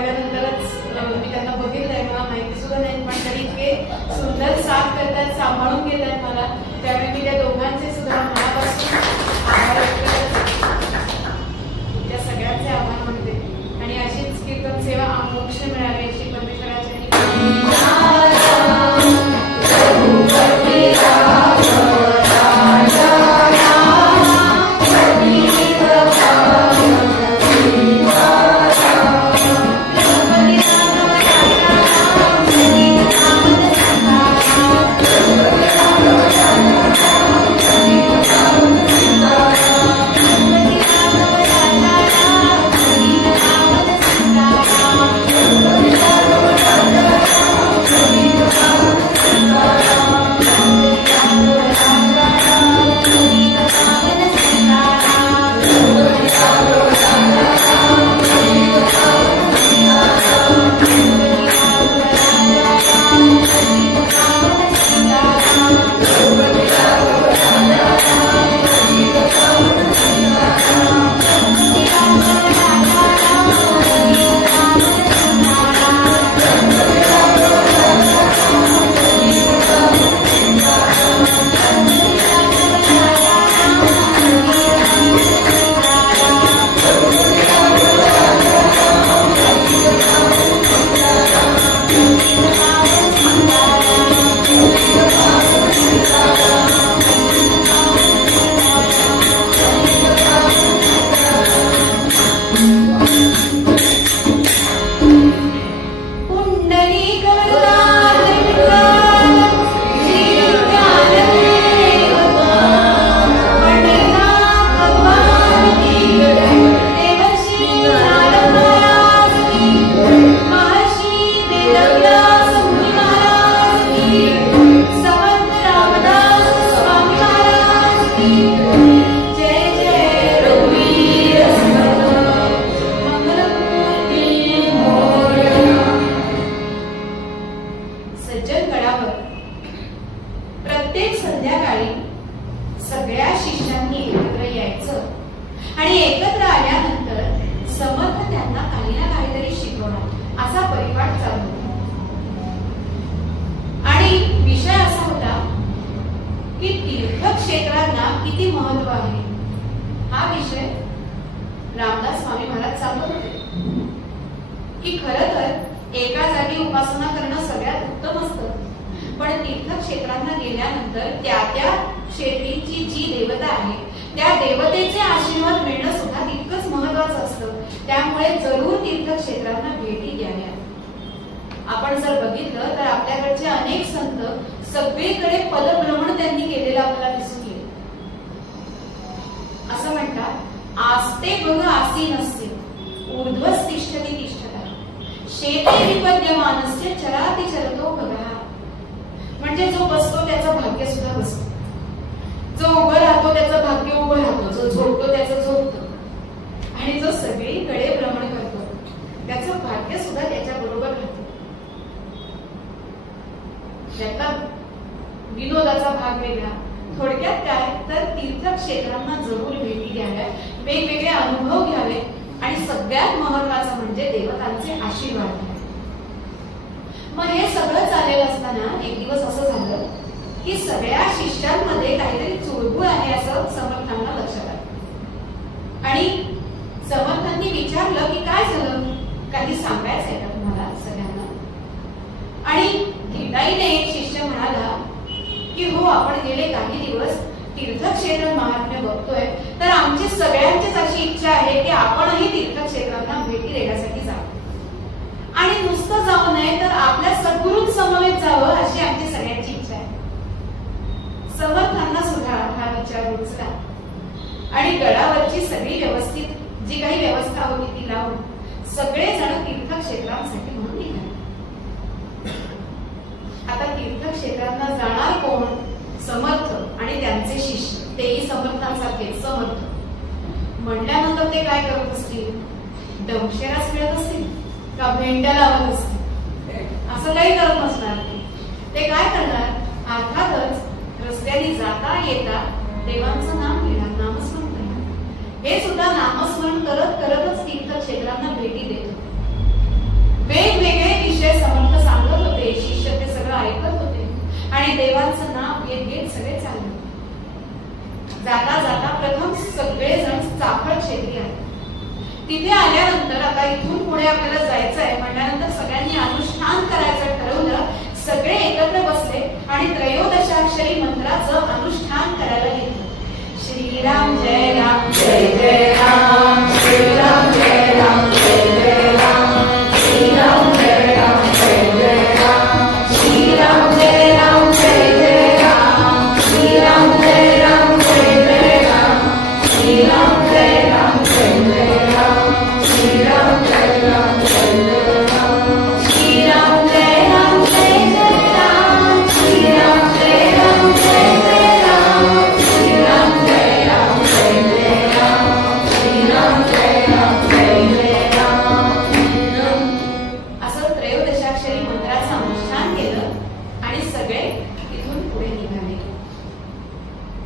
राहिल्यानंतरच मी त्यांना बघितलंय, मला माहिती सुद्धा नाही, पण तरी इतके सुंदर साथ करतात, सांभाळून घेतात मला. त्यामुळे मी त्या दोघांचे सुद्धा मनापासून आभार व्यक्त करते, त्या सगळ्यांचे आभार मानते. आणि अशीच कीर्तन सेवा मोक्ष मिळावी अशी परमेश्वराच्या हे सुद्धा नामस्मरण करत करतच तीर्थक्षेत्रांना भेटी देतो. वेगवेगळे विषय समर्थ सांगत होते, शिष्य ते सगळं ऐकत होते आणि देवाचं नाव घेत घेत सगळे चालले. जाता जाता प्रथम सगळेजण चाफळ क्षेत्री आले. तिथे आल्यानंतर आता इथून पुढे आपल्याला जायचं आहे म्हटल्यानंतर सगळ्यांनी अनुष्ठान करायचं ठरवलं. सगळे एकत्र बसले आणि त्रयोदशाक्षरी मंत्राचं अनुष्ठान करायला घेतलं. श्रीराम जय राम जय जय राम, श्रीराम जय राम जय जय राम, श्रीराम जय राम जय जय राम, श्रीराम जय राम जय जय राम, श्रीराम जय राम जय जय राम, श्रीराम जय राम जय जय राम, श्रीराम जय राम जय जय राम, श्रीराम जय राम जय जय राम, श्रीराम जय राम जय जय राम, श्रीराम जय राम जय जय राम, श्रीराम जय राम जय जय राम. असं त्रयोदशाक्षरी मंत्राचं अनुष्ठान केलं आणि सगळे तिथून पुढे निघाले.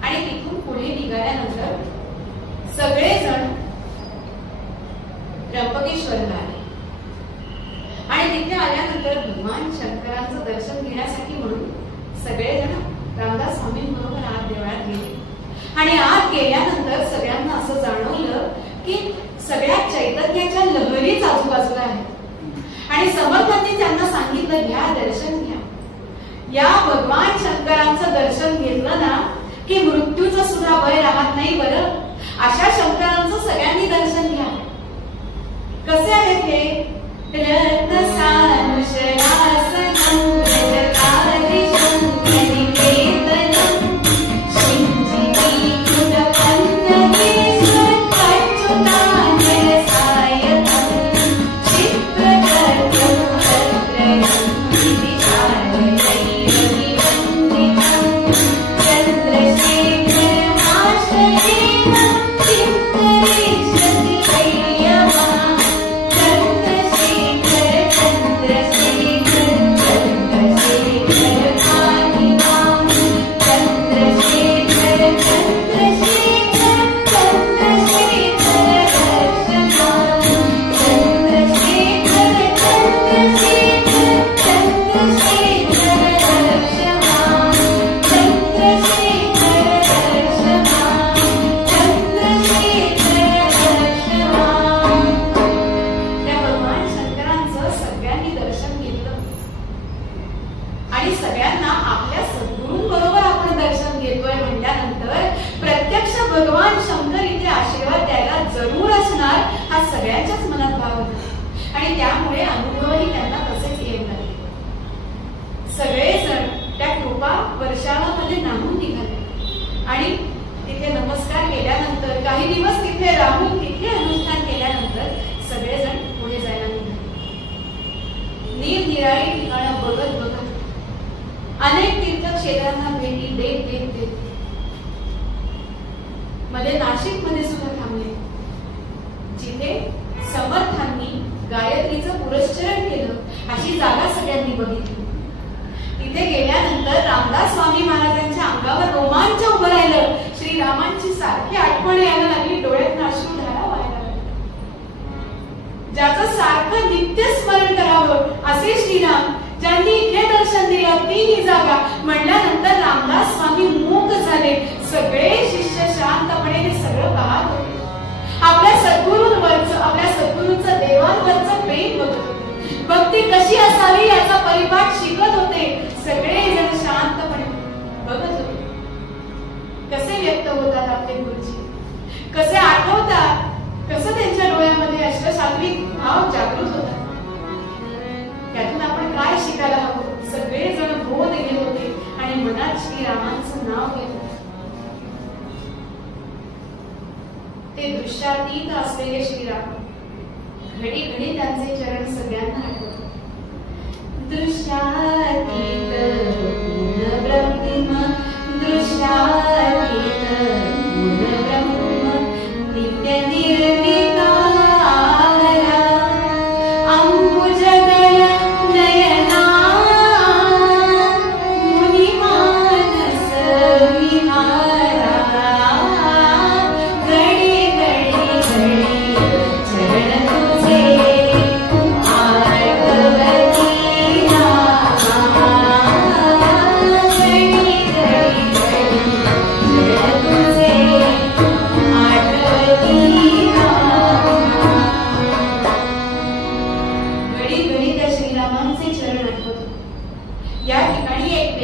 आणि तिथून पुढे निघाल्यानंतर सगळेजण त्र्यंबकेश्वरला आले. आणि तिथे आल्यानंतर भगवान शंकरांचं दर्शन घेण्यासाठी म्हणून सगळेजण रामदास स्वामींबरोबर आत देवळात गेले. आणि आत गेल्यानंतर सगळ्यांना असं जाणवलं की सगळ्या चैतन्याच्या लहरीच आजूबाजूला आहेत. आणि समर्थांनी त्यांना सांगितलं, घ्या दर्शन घ्या. या भगवान शंकरांचं दर्शन घेतलं ना की मृत्यूचं सुद्धा भय राहत नाही. बरं, अशा शंकरांचं सगळ्यांनी दर्शन घ्या. कसे आहेत हे? अनेक तीर्थक्षेत्रांना भेटी देत देत देत मध्ये नाशिक मध्ये सुद्धा थांबले, जिथे समर्थांनी गायत्रीचं पुरस्चरण केलं अशी जागा सगळ्यांनी बघितली. तिथे गेल्यानंतर रामदास स्वामी महाराजांच्या अंगावर रोमांच उभं राहिलं. श्रीरामांची सारखी आठवण यायला लागली, डोळ्यातून अश्रुधारा व्हायला लागली. ज्याचं सारखं नित्य स्मरण करावं असे श्रीराम ज्यांनी इथे दर्शन दिलं ती ही जागा म्हटल्यानंतर रामदास स्वामी मूक झाले. सगळे शिष्य शांतपणे हे सगळं पाहत होते. आपल्या सद्गुरूंवरचं, आपल्या सद्गुरूंचं देवांवरचं प्रेम बघत होते. भक्ती कशी असावी याचा परिपाठ शिकत होते. सगळे जण शांतपणे बघत होते. कसे व्यक्त होतात आपले गुरुजी, कसे आठवतात, कसं त्यांच्या डोळ्यामध्ये अष्टसात्विक भाव जागृत होतात. त्यातून आपण काय शिकायला हवं? सगळे जण बोध घेत होते आणि मनात श्रीरामांचं नाव घेत होते. ते दृश्यातीत असलेले श्रीराम घडी घडी त्यांचे चरण सगळ्यांना आठवत. दृश्यातीत ब्रह्म, दृश्यातीत ब्रह्म, नित्य निर्विकार अंबुजदल नयना मुनिमानस विहारा. घडी घडी घडी चरण तुझे आरती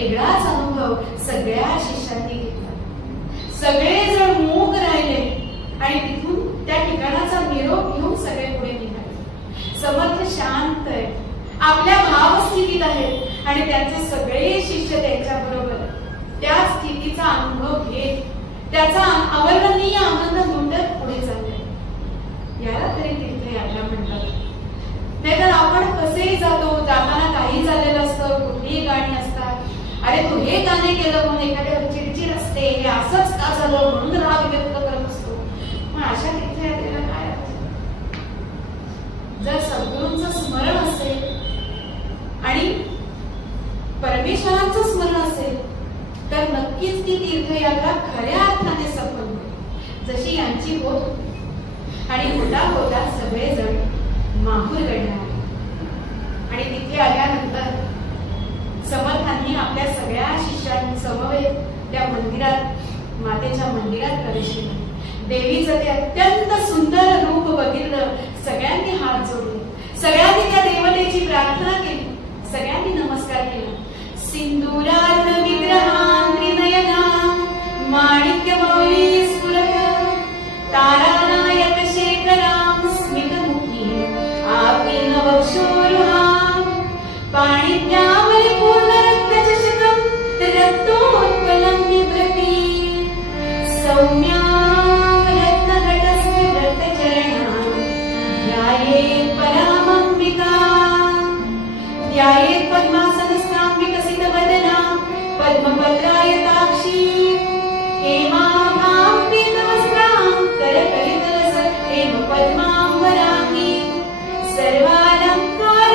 वेगळाच अनुभव सगळ्या शिष्यांनी घेतला. सगळेजण मूक राहिले आणि तिथून त्या ठिकाणाचा निरोप घेऊन सगळे पुढे निघाले. समर्थ शांत आहे, आपल्या भावस्थितीत आहेत आणि त्यांचे सगळे शिष्य त्यांच्या बरोबर त्या स्थितीचा अनुभव घेत त्याचा अवर्णनीय आनंद लुटत पुढे चालले. याला तरी तीर्थयात्रा म्हणतात. नाहीतर आपण कसेही जातो, जाताना काही झालेलं असतं, कुठलीही गाणी असतात. अरे तू हे गाणे केलं म्हणून एखाद्या चिडचिड असते, हे असंच का झालं म्हणून राग व्यक्त करत असतो. पण अशा तीर्थयात्रेला काय असतं? जर सद्गुरूंचं स्मरण असेल आणि परमेश्वरांचं स्मरण असेल तर नक्कीच ती तीर्थयात्रा खऱ्या अर्थाने सफल होईल, जशी यांची होत. आणि होता होता सगळेजण माहूरगडला आले. आणि तिथे आल्यानंतर समर्थांनी आपल्या सगळ्या शिष्यांसमवेत त्या मंदिरात, मातेच्या मंदिरात प्रवेश केला. देवीचं ते अत्यंत सुंदर रूप बघितलं. सगळ्यांनी हात जोडले, सगळ्यांनी त्या देवतेची प्रार्थना केली, सगळ्यांनी नमस्कार केला. सिंदूरार्ध विग्रहां त्रिनयनां माणिक्यमौली स्फुरत तारानायक शेखरां स्मितमुखी आपीन वक्षोरुहां पाणिभ्यामलि पूर्णरत्नचषकं रक्तोत्पलं बिभ्रति सौम्यां रत्नघटस्फुरतचरणां ध्यायेत् परामम्बिकां ध्यायेत् पद्मासनस्थां विकसितवदनां पद्मपत्रायताक्षी हेमाभां पीतवस्त्रां करकलितरस हेमपद्माम्बराङ्गी सर्वालङ्कारयुक्तां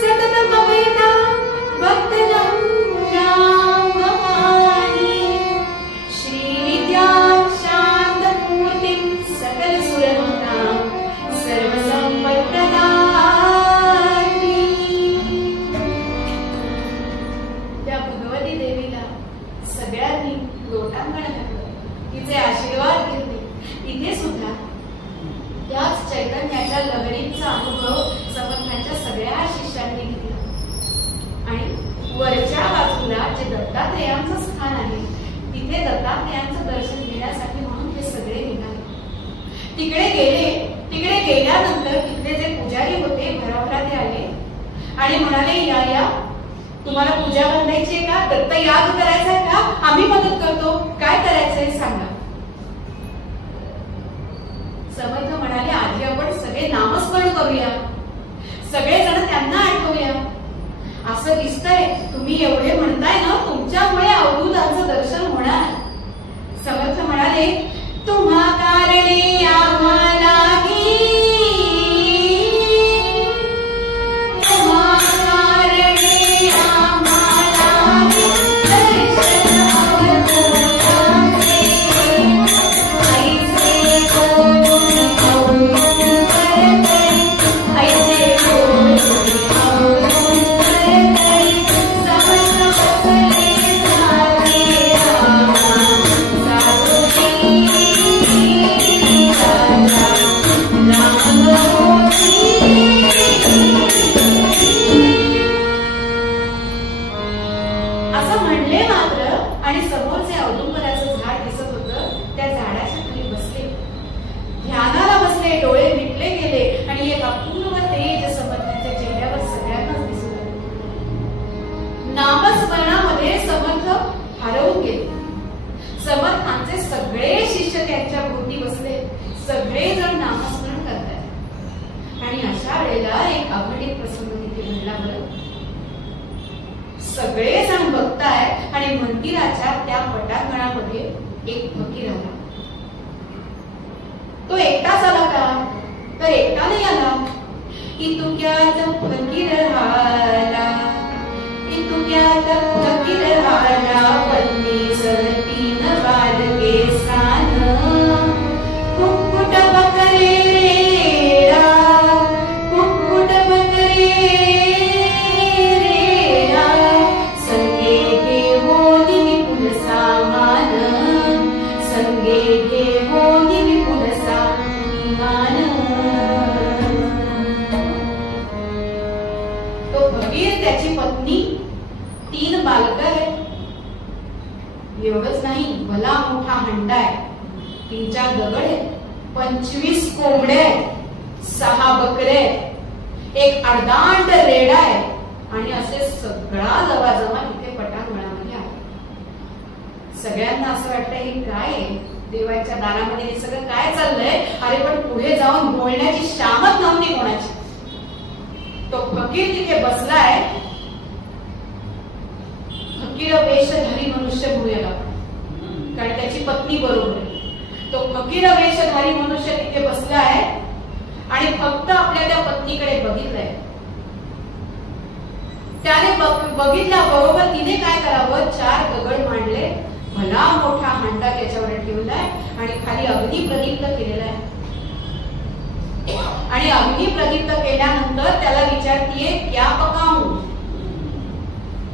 सततमभयतां भक्तनम्रां भवानी श्रीविद्यां शान्तमूर्तिं सकलसुरनुतां सर्वसम्पत्प्रदां. सगळ्यांनी लोटांगण घातलं, तिचे आशीर्वाद घेतले. इथे सुद्धा त्याच चैतन्याच्या लहरींचा अनुभव समर्थांच्या सगळ्या शिष्यांनी घेतला. आणि वरच्या बाजूला जे दत्तात्रेयांचं स्थान आहे तिथे दत्तात्रेयांचं दर्शन घेण्यासाठी म्हणून हे सगळे निघाले. तिकडे गेल्यानंतर तिथले जे पुजारी होते भराभरा आले आणि म्हणाले, या तुम्हाला पूजा बांधायची आहे का, दत्त याग करायचा आहे का, आम्ही मदत करतो, काय करायचंय सांगा. समर्थ म्हणाले, आधी आपण सगळे नामस्मरण करूया, सगळेजण त्यांना आठवूया. असं दिसतंय तुम्ही एवढे म्हणताय ना, तुमच्यामुळे अवधूतांचं दर्शन होणार. समर्थ म्हणाले, तुम्हा कारणे आम्हाला समर्थांचे सगळे शिष्य त्यांच्या भोवती बसले, सगळेजण नामस्मरण करतात. आणि अशा वेळेला एक अघटित प्रसंग तिथे घडला. बरं, सगळेजण बघताय आणि मंदिराच्या त्या पटांगणामध्ये एक फकीर आला. तो एकटाच आला का, तर एकटा नाही आला. इतुक्यात फकीर आला, इतुक्यात फकीर आला, पत्नी सरतीन बालके स्थान कुक्कुट बकरे रेडा, कुक्कुट बकरे रेडा, संगे घेऊन विपुल सामान, संगे घेऊन विपुल सामान. तो फकीर, त्याची पत्नी 3 बालकं आहेत. एवढंच नाही, भला मोठा हंडा आहे, 3-4 दगड आहेत, 25 कोंबडे आहेत, 6 बकरे आहेत, एक अर्धांड रेडा आहे आणि असे सगळा लवाजमा इथे पटांगणामध्ये आहे. सगळ्यांना असं वाटतं हे काय आहे, देवाच्या दारामध्ये हे सगळं काय चाललंय. अरे पण पुढे जाऊन बोलण्याची शामत नव्हती कोणाची. तो फकीर तिथे बसलाय, फकीर वेशधारी मनुष्य म्हणूया कारण त्याची पत्नी बरोबर आहे. तो फकीर वेशधारी मनुष्य तिथे बसला आहे आणि फक्त आपल्या त्या पत्नीकडे बघितलंय. त्याने बघितल्या बरोबर तिने काय करावं, 4 दगड मांडले, भला मोठा हंडा त्याच्यावर ठेवलाय आणि खाली अग्नी प्रदीप्त केलेला आहे. आणि अग्नी प्रदीप्त केल्यानंतर त्याला विचारतीये क्या पकाऊ.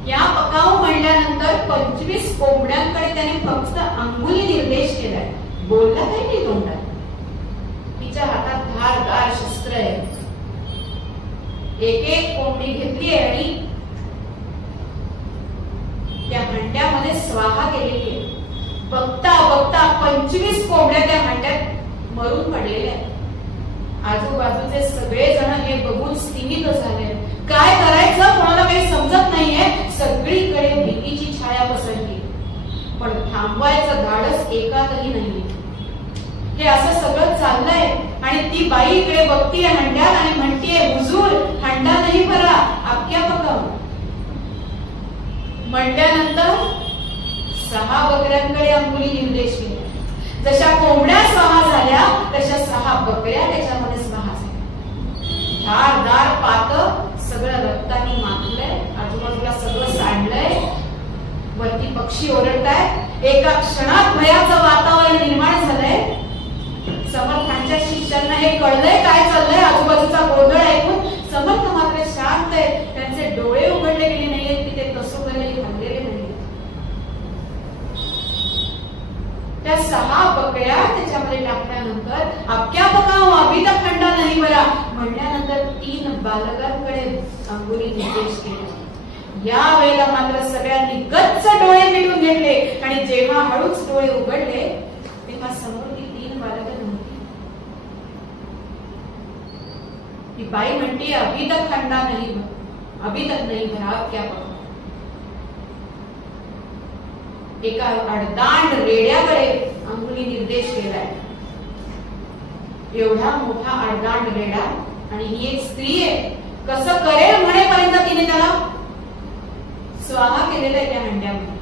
क्या पकाऊ म्हणल्यानंतर 25 कोंबड्यांकडे त्याने फक्त अंगुली निर्देश केलाय, बोलला काही नाही तोंडात. तिच्या हातात धारदार शस्त्र आहे. एक कोंबडी घेतली आहे आणि त्या हंड्यामध्ये स्वाहा केलेली आहे. बघता बघता 25 कोंबड्या त्या हंड्यात मरून पडलेल्या आहेत. आजूबाजूचे सगळे जण हे बघून स्तिमित झाले. काय करायचं कोणाला काही समजत नाहीये. सगळीकडे भीतीची छाया पसरली, पण थांबवायचं धाडस एकातही नाहीये. हे असं सगळं चाललंय आणि ती बाई इकडे बघतीये हंड्यात आणि म्हणतीये, हुजूर हंडा नाही भरा, आपक्या पकाऊ. म्हटल्यानंतर 6 बकऱ्यांकडे अंगुली निर्देश केले. जशा कोंबड्या स्वाहा झाल्या तशा 6 बकऱ्या त्याच्यामध्ये स्वाहा झाल्या. धारदार पात सगळं रक्ताने माखलंय, आजूबाजूला सगळं सांडलंय, वरती पक्षी ओरडतायत. एका क्षणात भयाचं वातावरण निर्माण झालंय. समर्थांच्या शिष्यांना हे कळलंय काय चाललंय. आजूबाजूचा गोंधळ ऐकून समर्थ मात्र शांत आहेत. त्यांचे डोळे उघडले गेले नाहीयेत की ते कसोबरही हल्लेले नाहीये. त्या 6 बकऱ्या त्याच्यामध्ये टाकल्यानंतर आपक्या पकाऊ अभी तक हंडा नाही भरा म्हणल्यानंतर 3 बालकांकडे अंगुली निर्देश केले. या वेळेला मात्र सगळ्यांनी गच्च डोळे मिटून घेतले आणि जेव्हा हळूच डोळे उघडले तेव्हा समोर ती 3 बालकं नव्हती. ती बाई म्हणते अभी तक हंडा नाही भरा, अभी तक नहीं भरा, क्या पकाऊ. एका अर्धांड रेड्याकडे अंगुली निर्देश केलाय. एवढा मोठा अर्धांड रेडा आणि ही एक स्त्री आहे. कसं करेल म्हणेपर्यंत तिने त्याला स्वाहा केलेलं आहे. त्या हंड्यामध्ये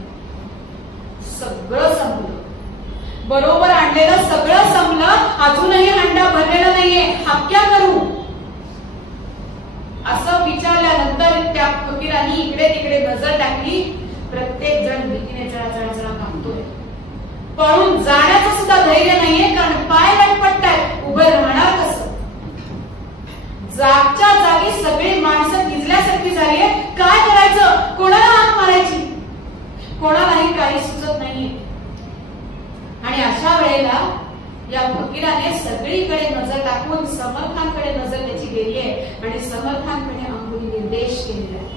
सगळं संपलं, बरोबर आणलेलं सगळं संपलं. अजूनही हंडा भरलेला नाहीये, हक्क्या करू असं विचारल्यानंतर त्या फकीरांनी इकडे तिकडे नजर टाकली. प्रत्येक जण भीतीने चळा कापतोय. पळून जाण्याचं सुद्धा धैर्य नाहीये कारण पाय लटपटतायत. उभं राहणार कसं. जागच्या जागी सगळी माणसं भिजल्यासारखी झालीये. काय करायचं, कोणाला हाक मारायची, कोणालाही काही सुचत नाहीये. आणि अशा वेळेला या फकीराने सगळीकडे नजर टाकून समर्थांकडे नजर त्याची गेली आहे आणि समर्थांकडे अंगुली निर्देश केलेला आहे.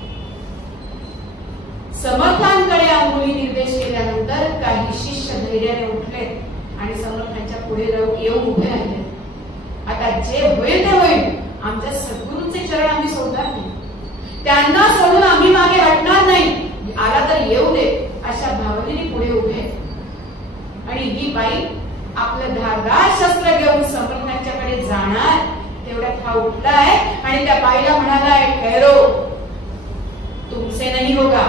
समर्थांकडे अंगुली निर्देश केल्यानंतर काही शिष्य धैर्याने उठले आणि समर्थांच्या पुढे येऊन उभे राहिले. आता जे होईल ते होईल, आमच्या सद्गुरूंचे चरण आम्ही सोडणार नाही, त्यांना सोडून आम्ही मागे हटणार नाही, आला तर येऊ दे अशा भावनेने पुढे उभे. आणि ही बाई आपलं धारदार शस्त्र घेऊन समर्थांच्याकडे जाणार तेवढ्यात हा उठलाय आणि त्या बाईला म्हणालाय, ठहरो, तुमसे नहीं होगा,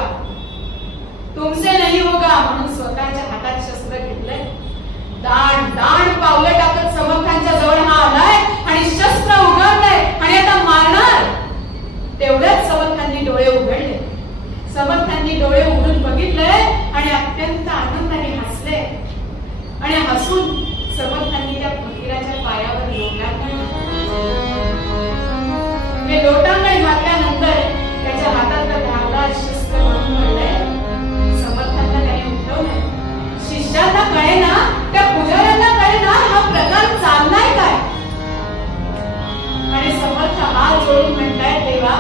तुमसे नहीं होगा. म्हणून स्वतःच्या हातात शस्त्र घेतलंय. दाण दाण पावलं टाकत समर्थांच्या जवळ हा आलाय आणि शस्त्र उघडलंय आणि आता मारणार. तेवढ्याच समर्थांनी डोळे उघडले. समर्थांनी डोळे उघडून बघितलंय आणि अत्यंत आनंदाने हसले आणि हसून समर्थांनी त्या फकीराच्या पायावर लोटांगण घातल्यानंतर त्याच्या हातात धारदार शस्त्र म्हणून पडलंय. समर्थांना त्याने उठवलंय. शिष्यांना कळे ना, त्या पुजाऱ्यांना कळे ना हा प्रकार चाललाय काय. आणि समर्थ हात जोडून म्हणताय, देवा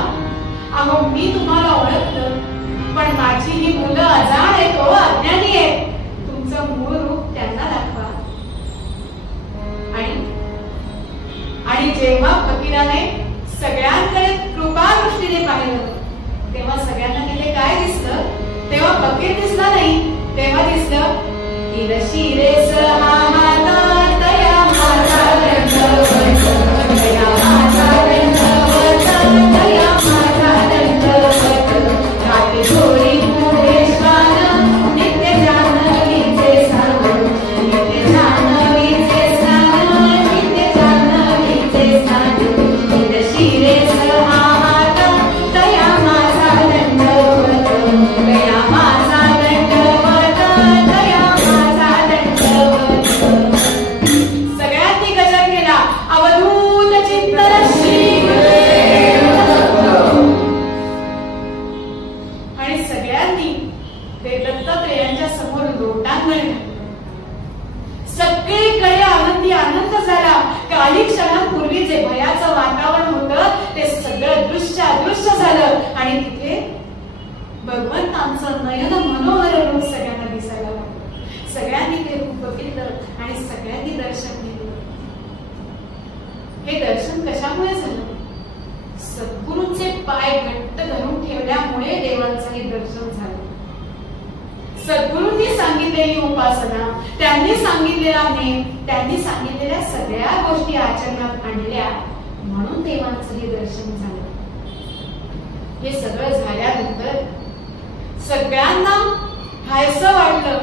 अहो मी मी तुम्हाला ओळखलं, पण माझी ही मुलं अजाण आहेत, अज्ञानी आहेत. तुमचं मूळ रूप त्यांना दाखवा. आणि जेव्हा फकीराने सगळ्यांकडे कृपा दृष्टीने पाहिलं, तेव्हा सगळ्यांना तिथे काय दिसलं? तेव्हा फकीर दिसला नाही, तेव्हा दिसलं शिरे सगळीकडे आनंदी आनंद झाला. काही क्षणांपूर्वी जे भयाचं वातावरण होतं ते सगळं दृश्य अदृश्य झालं आणि तिथे भगवंतांचं नयन मनोहर रूप सगळ्यांना दिसायला लागलं. सगळ्यांनी ते रूप बघितलं आणि सगळ्यांनी दर्शन घेतलं. हे दर्शन कशामुळे झालं? सद्गुरूंचे पाय घट्ट धरून ठेवल्यामुळे देवांचं हे दर्शन झालं. सद्गुरूंनी सांगितलेली उपासना, त्यांनी सांगितलेला नेम, त्यांनी सांगितलेल्या सगळ्या गोष्टी आचरणात आणल्या म्हणून देवांचं हे दर्शन झालं. हे सगळं झाल्यानंतर सगळ्यांना हायसं वाटलं,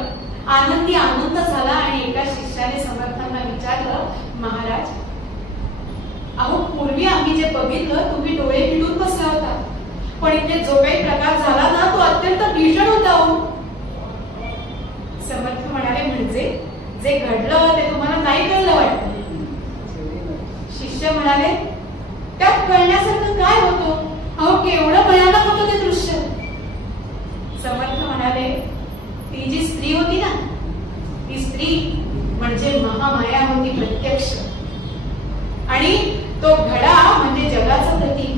आनंदी आनंद झाला आणि एका शिष्याने समर्थांना विचारलं, महाराज, अहो पूर्वी आम्ही जे बघितलं तुम्ही डोळे मिटून बसला होता, पण इथे जो काही प्रकार झाला ना तो अत्यंत भीषण होता. समर्थ म्हणाले, म्हणजे जे घडलं ते तुम्हाला नाही कळलं वाटतं? शिष्य म्हणाले, त्यात कळण्यासारखं काय होतं? अहो केवढं भयानक होतं ते दृश्य. समर्थ म्हणाले, ती जी स्त्री होती ना, ती स्त्री म्हणजे महामाया होती प्रत्यक्ष, आणि तो घडा म्हणजे जगाचं प्रतीक.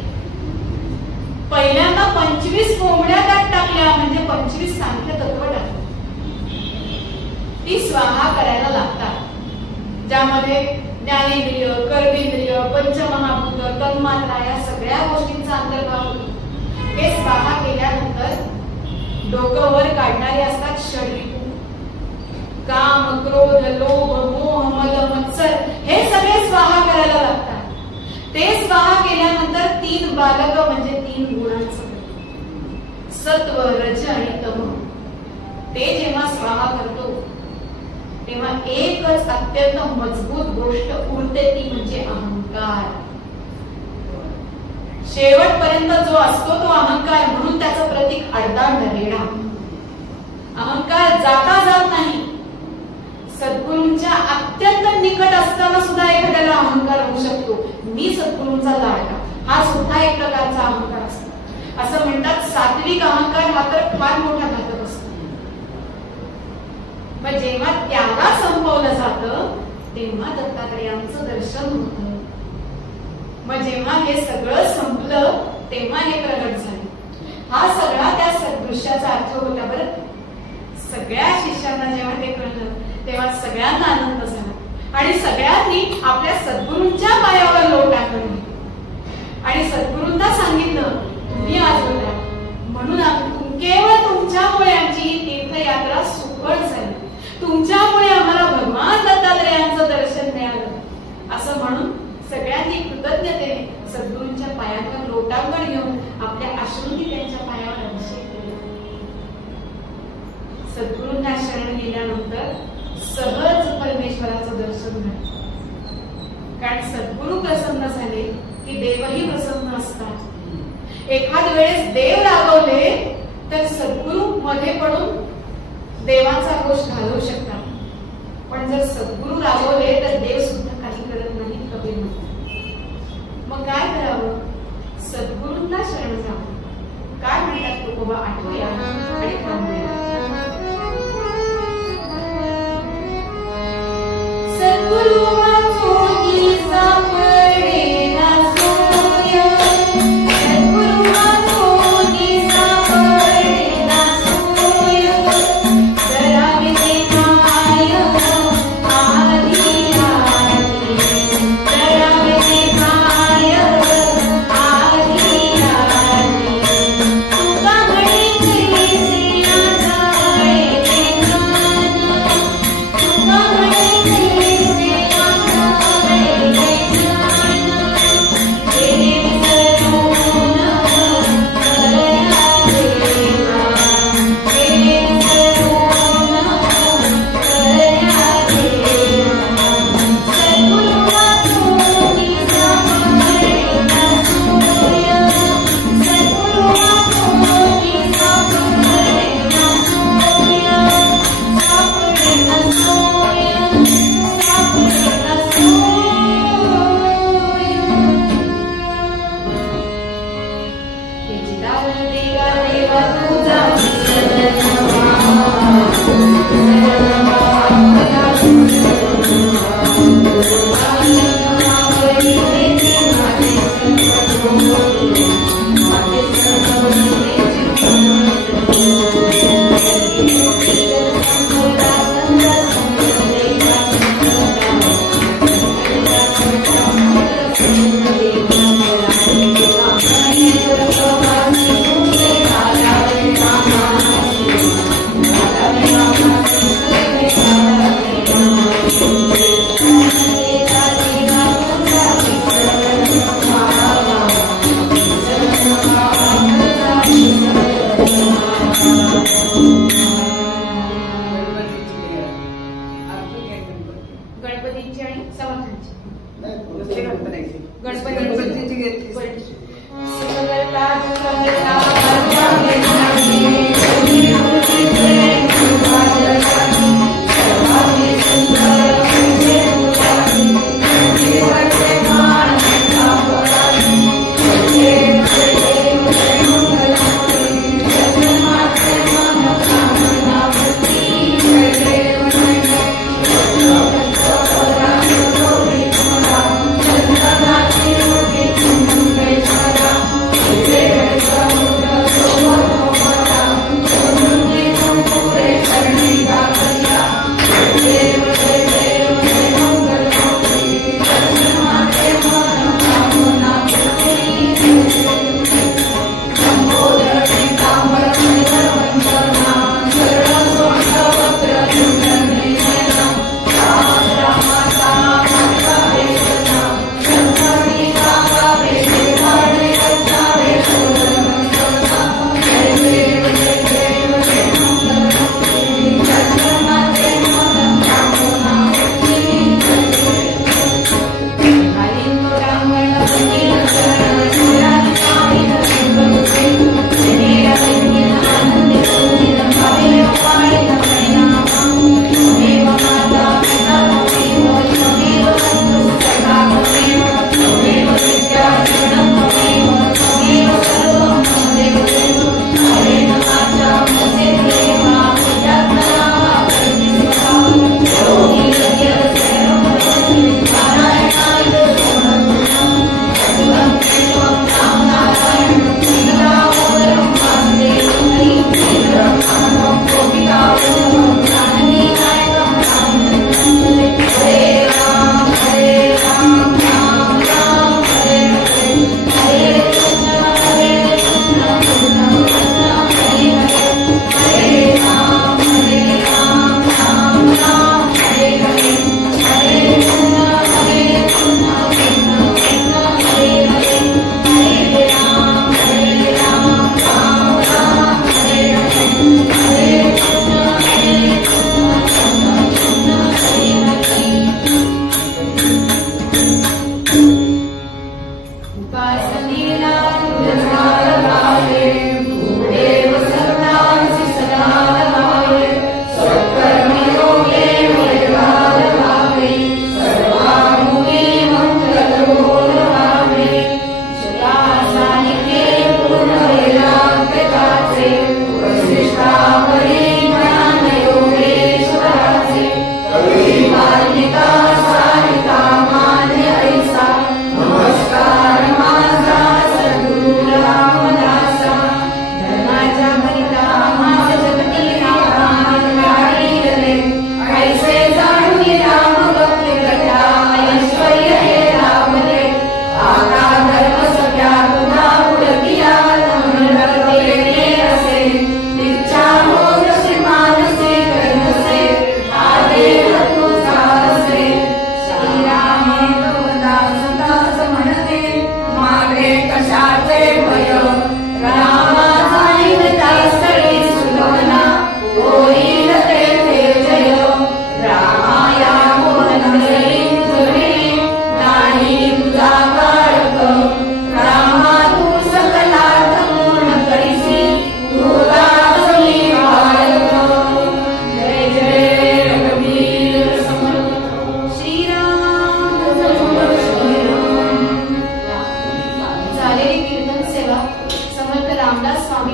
पहिल्यांदा 25 कोंबड्या त्यात टाकल्या, म्हणजे 25 सांख्य तत्व टाकलं. ती स्वाहा करायला लागतात, ज्यामध्ये ज्ञानेंद्रिय, कर्मेंद्रिय, पंचमहाभूत, तन्मात्रा या सगळ्या गोष्टींचा अंतर्भाव होतो. हे स्वाहा केल्यानंतर डोकं वर काढणारे असतात षड्रिपू, काम, क्रोध, लोभ, मोह, मद, मत्सर, हे सगळे स्वाहा करायला लागतात. ते स्वाहा केल्यानंतर 3 बालक म्हणजे 3 गुणांचं सत्व, रज आणि तम. ते जेव्हा स्वाहा करतो तेव्हा एकच अत्यंत मजबूत गोष्ट उरते, ती म्हणजे अहंकार. शेवटपर्यंत जो असतो तो अहंकार, म्हणून त्याचं प्रतीक अडदांड रेडा. अहंकार जाता जात नाही. सद्गुरूंच्या अत्यंत निकट असताना सुद्धा एखाद्याला अहंकार होऊ शकतो. मी सद्गुरूंचा लाडका, हा सुद्धा एक प्रकारचा अहंकार असतो. असं म्हणतात सात्विक अहंकार हा तर फार मोठा घातक असतो. मग जेव्हा त्याला संपवलं जातं तेव्हा दत्तात्रेयांचं दर्शन होतं. मग जेव्हा हे सगळं संपलं तेव्हा हे प्रगट झाले. हा सगळा त्या सदृश्याचा अर्थ होता. बरं, सगळ्या शिष्यांना जेव्हा ते कळलं तेव्हा सगळ्यांना आनंद झाला आणि सगळ्यांनी आपल्या सद्गुरूंच्या पायावर लोट टाकले आणि सद्गुरूंना सांगितलं, तुम्ही आज होता म्हणून केवळ तुमच्यामुळे आमची ही तीर्थयात्रा सुफळ झाली, तुमच्यामुळे आम्हाला भगवान दत्तात्रेयांचं दर्शन मिळालं. असं म्हणून सगळ्यांनी कृतज्ञतेने सद्गुरूंच्या पायावर लोटांगण घेऊन आपल्या अश्रूंनी त्यांच्या पायावर अभिषेक केला. सद्गुरूंना शरण गेल्यानंतर सहज परमेश्वराचं दर्शन झालं. कारण सद्गुरू प्रसन्न झाले की देवही प्रसन्न असतात. एखाद वेळेस देव रागवले तर सद्गुरू मध्ये पडून देवाचा रोष घालवू शकतात, पण जर सद्गुरू रागवले तर देव सुद्धा काही करत नाही. कबीर म्हणतात. मग काय करावं? सद्गुरूंना शरण जावं. काय म्हणतात तुकोबा, आठवूया आणि थांबूया. सद्गुरू माझोनी सापडे ना सोय, सद्गुरू माझोनी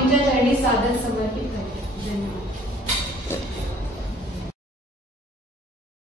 स्वामींच्या चरणी सादर